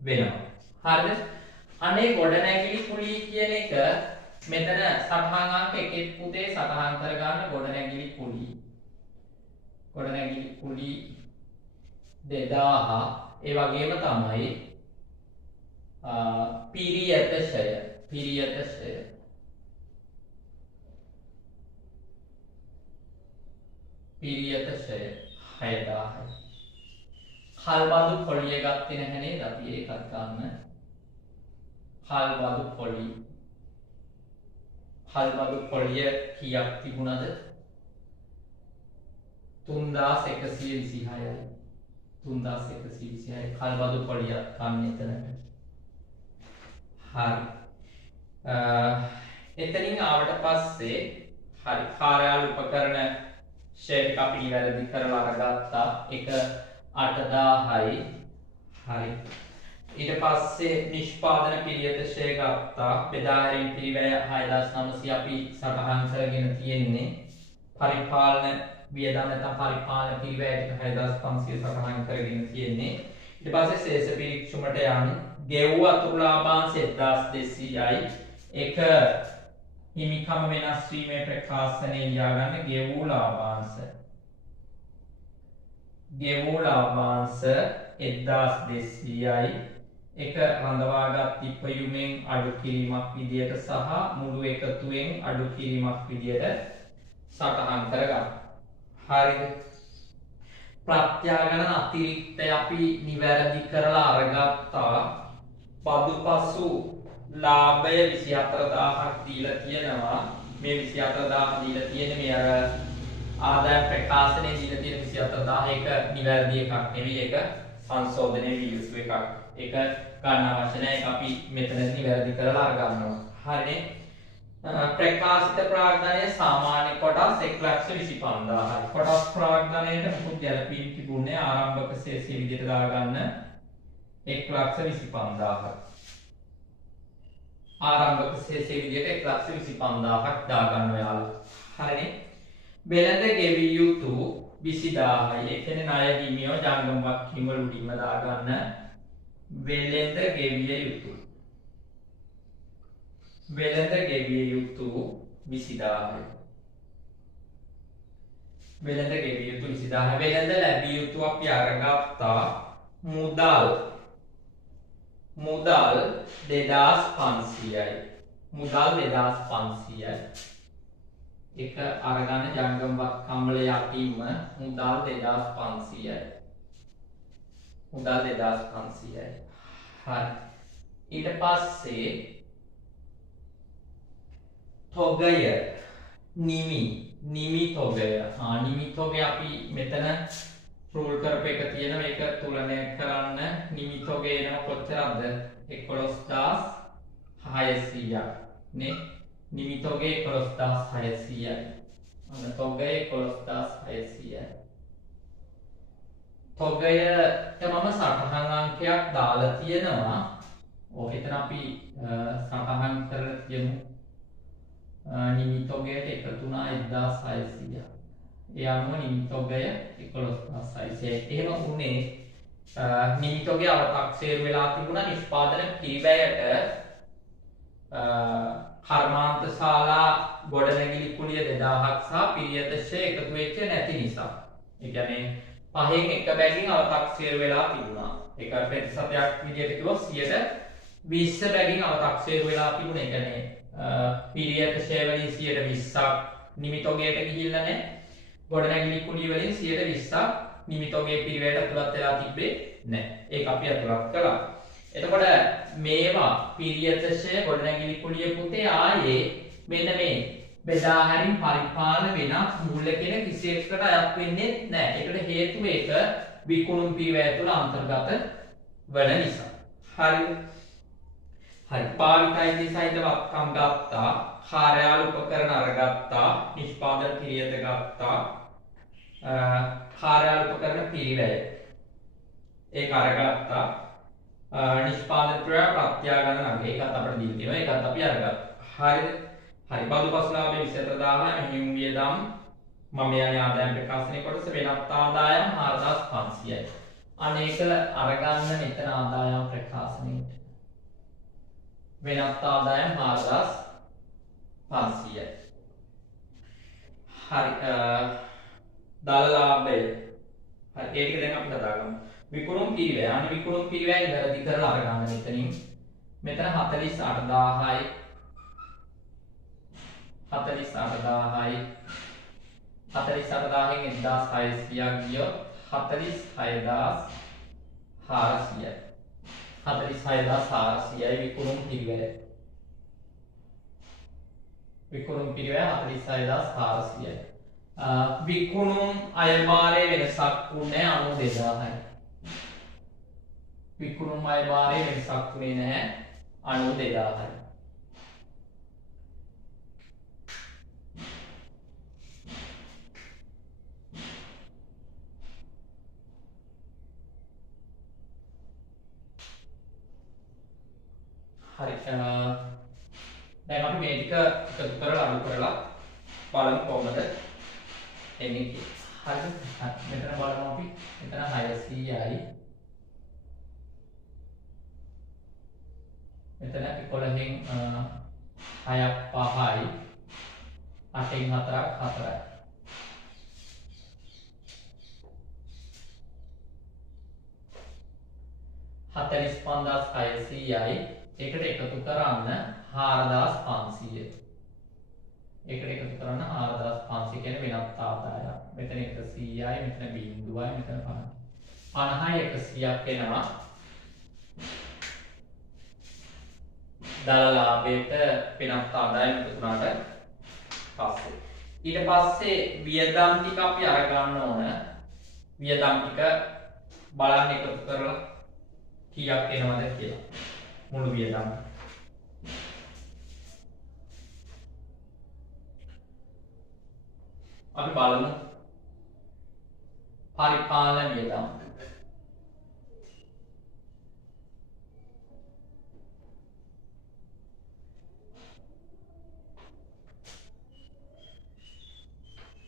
වෙනවා. හරිද? අනේ ගොඩනැගිලි කුලිය කියන එක මෙතන සටහන් අංක 1 පුතේ සටහන් කරගන්න ගොඩනැගිලි කුලිය. ගොඩනැගිලි කුලිය 2000 ඒ වගේම තමයි පිරියත ෂය 6000යි. කල්බදු පොලිය ගත්තේ නැහැ නේද? අපි ඒකත් ගන්න. කල්බදු පොලිය කීයක් තිබුණද? 3126යි. 3126යි කල්බදු පොලියක් ගන්න එතනට. හරි. එතනින් ආවට පස්සේ හරි කාර්යාල උපකරණ ෂෙඩ් අපි නිවැරදි කරලා අරගත්තා. ඒක 8000යි. හරි. ඊට පස්සේ නිෂ්පාදන පිරියත ෂෙඩ් ගත්තා. බෙදාහැරීම් පිරිවැය 6900 අපි සටහන් කරගෙන තියෙන්නේ. පරිපාලන වියදම් නැත්නම් පරිපාලන පිරිවැය ටික 6500 සටහන් කරගෙන තියෙන්නේ. ඊට පස්සේ ශේෂ පිරික්සුමට යන්නේ ගෙව් අතුරු ලාභාංශ 1200යි. ඒක හිමිකම වෙනස් වීමේ ප්‍රකාශනයේ ලියාගන්න ගෙව් ලාභාංශ 1200යි. ඒක රඳවාගත් ඉපයුමෙන් අඩු කිරීමක් විදියට සහ මුළු එකතුවෙන් අඩු කිරීමක් විදියට සටහන් කරගන්න. හරිද? ප්‍රත්‍යාගන අතිරික්තය අපි නිවැරදි කරලා අරගත්තා. බදුපසු ලාභය 24000ක් දීලා තියෙනවා. මේ 24000 දීලා තියෙන්නේ මේ අර ආදායම් ප්‍රකාශනයේ දීලා තියෙන 24000 එක නිවැරදි එකක් නෙවෙයි. ඒක සංශෝධනයේ වීයුසු එකක්. ඒක ගන්න අවශ්‍ය නැහැ. ඒක අපි මෙතන නිවැරදි කරලා අරගන්නවා. හරිනේ? ප්‍රකාශිත ප්‍රාග්ධනයේ සාමාන්‍ය කොටස් 125000යි. කොටස් ප්‍රාග්ධනයේට මුකුත් ගැලපීම් තිබුණේ ආරම්භක ශේෂය විදිහට දාගන්න 125000ක්. ආරම්භක ශේෂය විදිහට 125000ක් දාගන්න ඔයාලා. හරිනේ? වෙළඳ ගෙවිය යුතු 20000යි. ඒ කියන්නේ ණය හිමියෝ ජංගම වක්කීම් වල උඩින්ම දාගන්න වෙළඳ ගෙවිය යුතු. වෙළඳ ගෙවිය යුතු 20000යි. වෙළඳ ගෙවිය යුතු 20000 වෙළඳ ලැබිය යුතු අපි අරගත්තා මුදල් 2500යි මුදල් 2500යි එක අරගන්න ජංගම කම්බල යටින්ම මුදල් 2500යි මුදල් 2500යි හරි ඊට පස්සේ තොගය නිමි තොගය නිමි තොගය අපි මෙතන රූල් කරපු එක තියෙනවා ඒක තුලනය කරන්න නිමි තොගය එනවා කොච්චරද 11600ක් නේ නිමි තොගය 11600යි අන්න තොගය 11600යි තොගයට මම සටහන් අංකයක් දාලා තියෙනවා ඔය එතන අපි සටහන් කරලා තියමු නිමි තොගයට එකතු වුණා 1600ක් ඒ අනුව නිමි තොගය 11600යි එහෙම උනේ නිමි තොගය අවතක්සේරු වෙලා තිබුණා නිෂ්පාදන පිරිවැයට කර්මාන්ත ශාලා ගොඩනැගිලි කුලිය 2000ක් සහ පිරියදශය එකතු වෙච්ච නැති නිසා ඒ කියන්නේ පහෙන් එක බැගින් අවතක්සේරු වෙලා තිබුණා ඒක ප්‍රතිශතයක් විදිහට කිව්වොත් 120 බැගින් අවතක්සේරු වෙලා තිබුණා ඒ කියන්නේ පිරියදශය වලින් 120ක් නිමි තොගයට ගිහිල්ලා නැහැ ගොඩනැගිලි කුලිය වලින් 120ක් නිමි තොගයේ පිරිවැයට අතුලත් වෙලා තිබ්බේ නැහැ ඒක අපි අතුලත් කළා එතකොට මේවා පිරියදශය ගොඩනැගිලි කුලිය පුතේ ආයේ මෙන්න මේ බෙදා හැරීම් පරිපාලන වෙනස් මූල්‍ය කියන කිසි එකකට අයත් වෙන්නේ නැහැ. ඒකට හේතුව ඒක විකුණුම් පිරිවැය තුළ අන්තර්ගත වන නිසා. හරිද? හරි. භාවිතයි සහිත වත්කම් ගත්තා, කාර්යාල උපකරණ අරගත්තා, නිෂ්පාදන පිරියද ගත්තා, කාර්යාල උපකරණ පිරිවැය ඒක අරගත්තා. නිෂ්පාදන ප්‍රක්‍රියා ප්‍රත්‍යාගන නම් ඒකත් අපිට දීලා තියෙනවා. ඒකත් අපි අරගත්තා. හරිද? හරි බදු පසුලාභයේ 27000 මෙහිම වියදම් මම යන්නේ ආදායම් ප්‍රකාශනයේ කොටස වෙනත් ආදායම් 4500යි. අනේක අරගන්න මෙතන ආදායම් ප්‍රකාශනයේ වෙනත් ආදායම් 4500යි. හරි දල ලාභය හරි ඒක දැන් අපි කතා කරමු. විකුණුම් පිරිවැය. අනේ විකුණුම් පිරිවැය ඉඳලා කරලා අරගන්න මෙතනින්. මෙතන 48000යි 48000යි 48000න් 1600ක් ගියොත් 46400යි 46400යි විකුණුම් පිරිවැය 46400යි විකුණුම් අයමාරයේ වෙනසක් වුණේ 92000යි විකුණුම් අයමාරයේ වෙනසක් වුණේ නැහැ 92000යි හරි දැන් අපි මේ ටික එකතු කරලා අලු කරලා බලමු කොහොමද එන්නේ කියලා. හරිද? මෙතන බලමු අපි මෙතන 600යි මෙතන 11න් 6ක් 5යි 8න් 4ක් 4යි 45600යි ඒකට එකතු කරන්න 4500 ඒකට එකතු කරන්න 4500 කියන්නේ වෙනත් ආදායයක් මෙතන 100යි මෙතන බිංදුවයි මෙතන 50යි 100ක් එනවා දල ලාභයට වෙනත් ආදායම් එකතු වුණාට පස්සේ ඊට පස්සේ වියදම් ටික අපි අරගන්න ඕන වියදම් ටික බලන්න එකතු කරලා කීයක් එනවද කියලා මුළු වියදම් අපි බලමු පරිපාලන වියදම්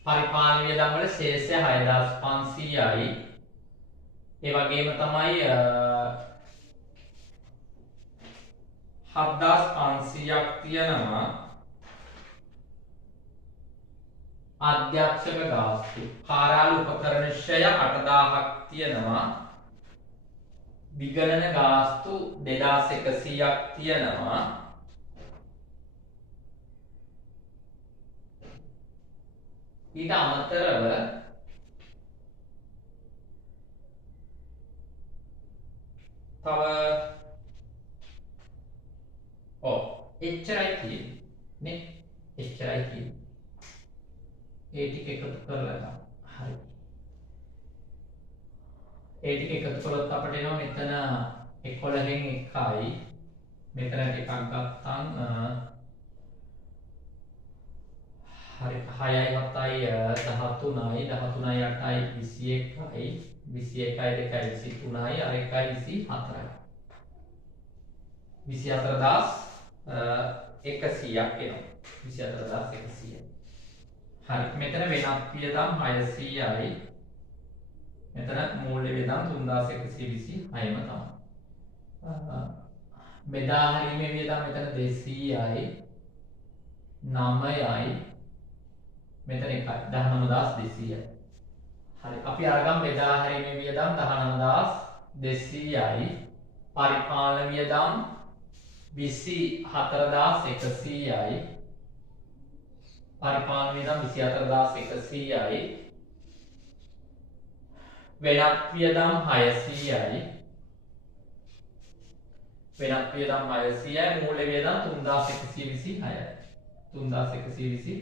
පරිපාලන වියදම් වල ශේෂය 6500යි ඒ වගේම තමයි 7500ක් තියෙනවා අධ්‍යක්ෂක ගාස්තු කාර්යාල උපකරණ ක්ෂය 8000ක් තියෙනවා. විගණන ගාස්තු 2100ක් තියෙනවා. ඊට අමතරව තව එච්චරයි තියෙන්නේ නේ. එච්චරයි තියෙන්නේ. ඒ ටික එකතු කරලා ගන්න. හරි. ඒ ටික එකතු කළොත් අපිට එනවා මෙතන 11න් 1යි. මෙතන ටිකක් ගත්තාම හරි 6යි 7යි 13යි 13යි 8යි 21යි 21යි 2යි 23යි අර 1යි 24යි 24100ක් එනවා. 24100. හරි මෙතන වෙනත් වියදම් 600යි. මෙතන මූල්‍ය වියදම් 3126ම තමයි. බෙදා හැරීමේ වියදම් මෙතන 200යි 9යි මෙතන 19200යි. හරි අපි අරගම් බෙදා හැරීමේ වියදම් 19200යි පරිපාලන වියදම් 24100යි පරිපාලන වියදම් 24100යි වෙනත් වියදම් 600යි වෙනත් වියදම් 600යි මූල්‍ය වියදම් 3126යි 3126යි.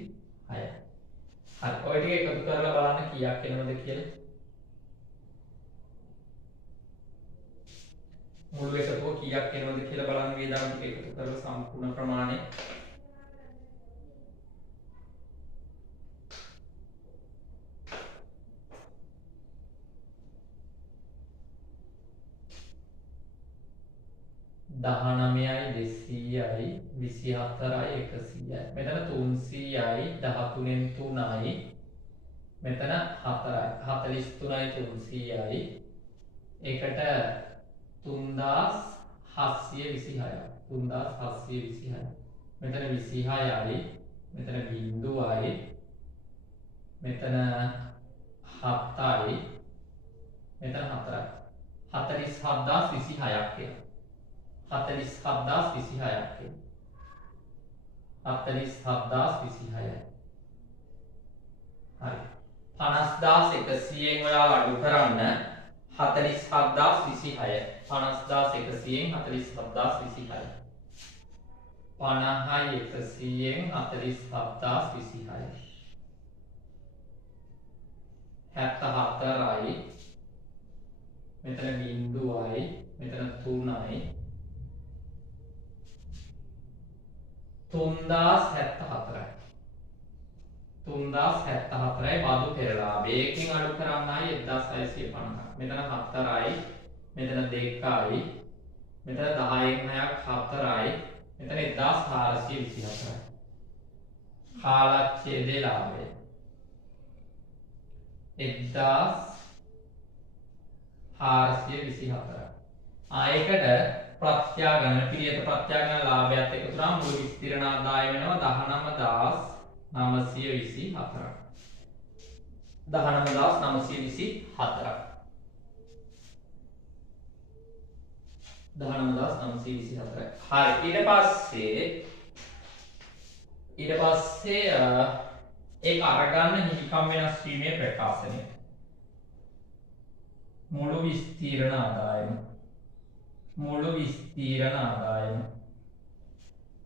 හරි ඔය ටික එකතු කරලා බලන්න කීයක් එනවද කියලා. මුළු එකතුව කීයක් එනවද කියලා බලන්න වියදම් ටික එකතු කරලා සම්පූර්ණ ප්‍රමාණය. දහනමයයි 200යි 24යි 100යි මෙතන 300යි 13න් 3යි මෙතන 4යි 43යි 300යි ඒකට 3726යි 3726යි මෙතන 26යි මෙතන බිංදුවයි මෙතන 7යි මෙතන 4යි 47026ක් කියලා. 47026ක් කියලා. 47026යි. හරි. 50100න් ඔයාලා අඩු කරන්න 47026යි. 50100න් 47026යි. 50100න් 47026යි. 74යි මෙතන බිංදුවයි මෙතන 3යි 3074යි 3074යි බදු පෙරලාභය. ඒකෙන් අඩු කරන්නයි 1650ක්. මෙතන 4යි මෙතන 2යි මෙතන 10න් 6ක් 4යි මෙතන 1424යි. කාලච්ඡේදයේ ලාභය 1424යි. ඒකට ප්‍රත්‍යාගන පිළියෙත ප්‍රත්‍යාගන ලාභයත් එකතු කරාම මුළු විස්තීර්ණ ආදාය වෙනවා 19924ක්. 19924ක්. 19924ක්. හරි ඊට පස්සේ ඒක අරගන්න හිමිකම් වෙනස් වීමේ ප්‍රකාශනය. මුළු විස්තීර්ණ ආදායම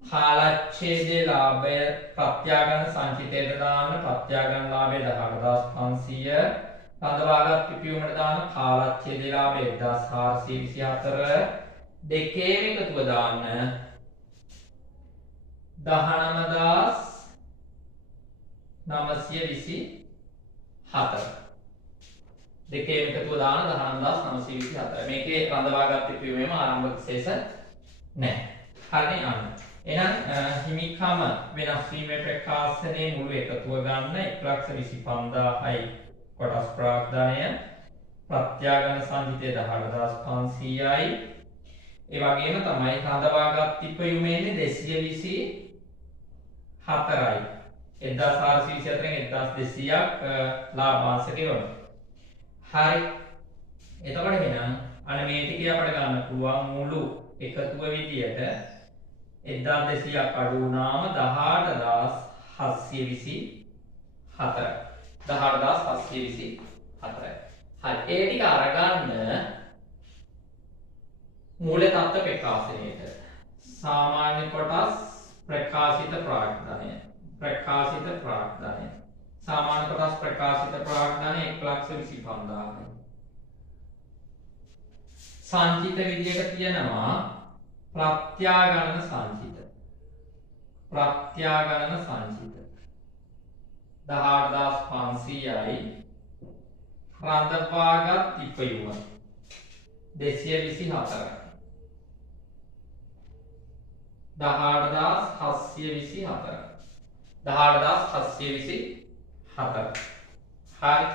කාලච්ඡේදයේ ලාභය ප්‍රත්‍යාගන සංචිතයට දාන්න ප්‍රත්‍යාගන ලාභය 18500 රඳවාගත් පිපියුමට දාන්න කාලච්ඡේදයේ ලාභය 1424 දෙකේම එකතුව දාන්න 19924 දෙකේම එකතුව දාන 19924. මේකේ රඳවාගත් පිපියුමේම ආරම්භක ශේෂ නැහැ. හරි යන්න. එහෙනම් හිමිකම වෙනස් වීමේ ප්‍රකාශනයේ මුළු එකතුව ගන්න 125000යි කොටස් ප්‍රාග්ධනය ප්‍රත්‍යාගන සංචිතය 18500යි. ඒ වගේම තමයි රඳවාගත් පිපියුමේදී 224යි. 1424න් 1200ක් ලාභාංශයට යොමු. හරි. එතකොට එහෙනම් අන්න මේ ටික අපිට ගන්න පුළුවන් මුළු එකතුව විදියට 1200ක් අඩු වුණාම 18724. 18724. හරි. ඒ ටික අරගන්න මූල තත්ත්ව ප්‍රකාශනයේට සාමාන්‍ය කොටස් ප්‍රකාශිත ප්‍රාග්ධනය සාමාන්‍ය කොටස් ප්‍රකාශිත ප්‍රාග්ධනය 1,25,000යි. සංචිත විදියට තියෙනවා ප්‍රත්‍යාගණන සංචිත 18500යි රඳපාගත් ඉපයුම 224යි 18724 හරි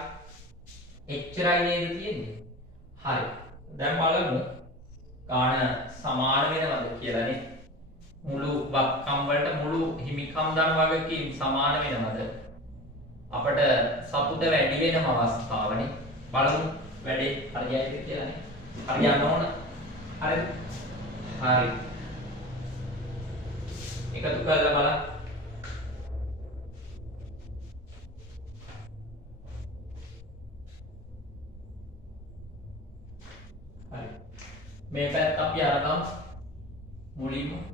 එච්චරයි නේද තියෙන්නේ. හරි දැන් බලමු ගාන සමාන වෙනවද කියලානේ. මුළු වත්කම් වලට මුළු හිමිකම් දන් වගකීම් සමාන වෙනවද? අපිට සතුට වැඩි වෙනම අවස්ථාවනේ. බලමු වැඩේ හරියයිද කියලානේ. හරියන්න ඕන. හරිද? හරි. එකතු කරලා බලන්න. හරි. මේ පැත්ත අපි අරගමු. මුලින්ම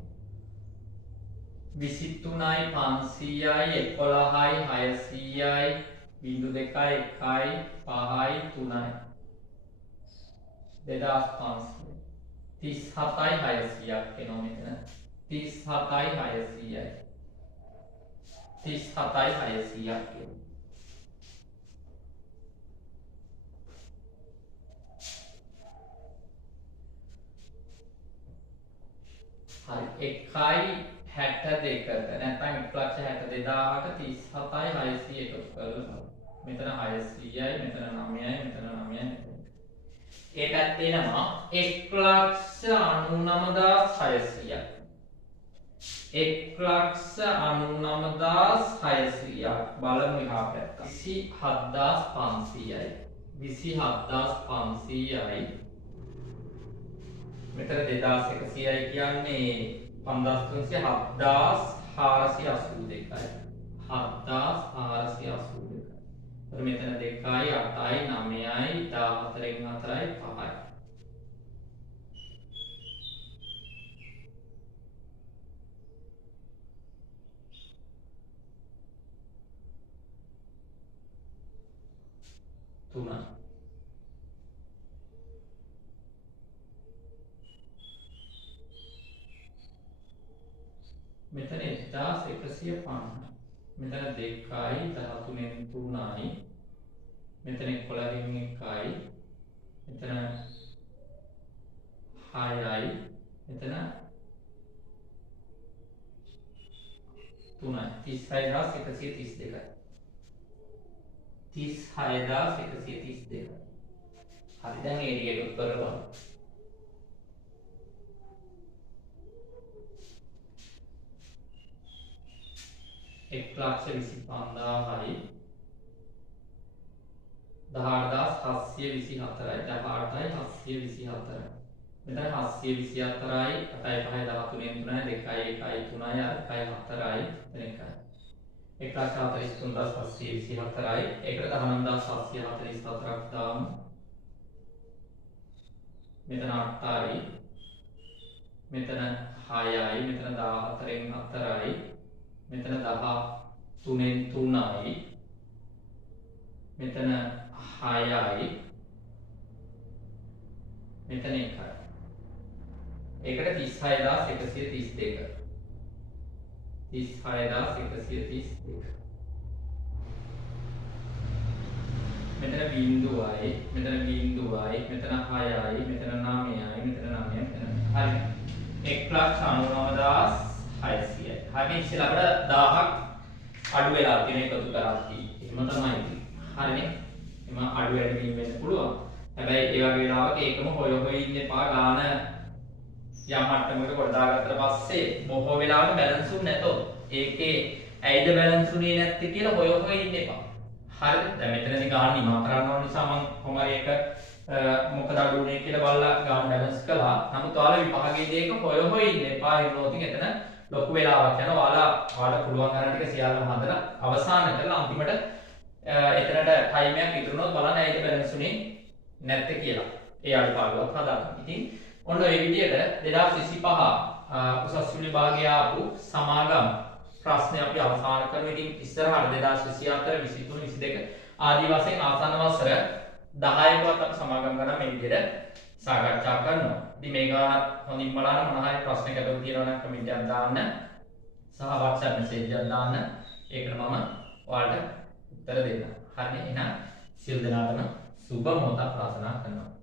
23යි 500යි 11යි 600යි 0.2යි 1යි 5යි 3යි 2500 37යි 600ක් එනවා මෙතන. 37යි 600යි 37යි 600ක් එනවා. හරි 1.62ක නැත්නම් 1,62,000ක 37යි 600 එකතු කරලා මෙතන 600යි මෙතන 9යි මෙතන 9යි ඒ පැත්තේ එනවා 1,99,600ක් 1,99,600ක් බලමු එහා පැත්ත 27,500යි 27,500යි මෙතන 2100යි කියන්නේ 5,300 7,482යි. මෙතන 2යි 8යි 9යි 14න් 4යි 5යි. තුනයි. මෙතන 1150. මෙතන 2යි 13න් 3යි. මෙතන 11න් 1යි. මෙතන 6යි. මෙතන 3යි. 36132යි. 36132යි. හරි දැන් ඒ ටික එකතු කරගමු. 1,25,000යි 18,724යි 18,724යි මෙතන 724යි 8යි 5යි 13න් 3යි 2යි 1යි 3යි 8යි 4යි මෙතන 1,43,724යි ඒකට 19,744ක් දාමු මෙතන 8යි මෙතන 6යි මෙතන 14න් 4යි මෙතන 13න් 3යි මෙතන 6යි මෙතන 1යි ඒකට 36,132 36,132 මෙතන බිංදුවයි මෙතන බිංදුවයි මෙතන 6යි මෙතන 9යි මෙතන 9යි මෙතන හරි 1,99,600යි හරි ඉස්සෙල්ලා අපිට 1000ක් අඩු වෙලා තියෙන එකතු කරාති එහෙම තමයි හරිනේ එම අඩු වැඩි වීම වෙන්න පුළුවන් හැබැයි ඒ වගේ වෙලාවක ඒකම හොය ඉන්න එපා ගාන යම් මට්ටමකට කොට දාගත්තට පස්සේ බොහෝ වෙලාවට බැලන්ස් උන් නැතොත් ඒකේ ඇයිද බැලන්ස් වුණේ නැත්තේ කියලා හොය හොය ඉන්න එපා. හරිද? දැන් මෙතනදී ගාන නිමා කරන්න ඕන නිසා මම කොහමද ඒක මොකද අඩු වුනේ කියලා බලලා ගාන බැලන්ස් කළා. නමුත් ඔයාලා විභාගයේදී ඒක හොය හොය ඉන්න එපා. ඒ වුණොත් එතන ලොකු වෙලාවක් යනවා. ඔයාලා පුළුවන් ගන්න ටික සියල්ලම හදලා අවසාන කරලා අන්තිමට එතනට ටයිම් එකක් ඉතුරුනොත් බලන්න ඇයිද බැලන්ස් වුනේ නැත්තේ කියලා. ඒ අඩුපාඩුවක් හදාගන්න. ඉතින් ඔන්න ඔය විදිහට 2025 උසස් විභාගයේ ආපු සමාගම් ප්‍රශ්න අපි අවසන් කරමු. ඉතින් ඉස්සරහට 2024 23 22 ආදී වශයෙන් ආසන්න වසර 10කවත් අපි සමාගම් ගන්න මේ විදිහට සාකච්ඡා කරනවා. ඉතින් මේක හොඳින් බලන්න මොනවා හරි ප්‍රශ්න ගැටලු තියෙනවා නම් කමෙන්ට් එකක් දාන්න සහ WhatsApp message එකක් දාන්න. ඒකට මම ඔයාලට උත්තර දෙන්නම්. හරිනේ. එහෙනම් සියලු දෙනාටම සුබ මොහොතක් ප්‍රාර්ථනා කරනවා.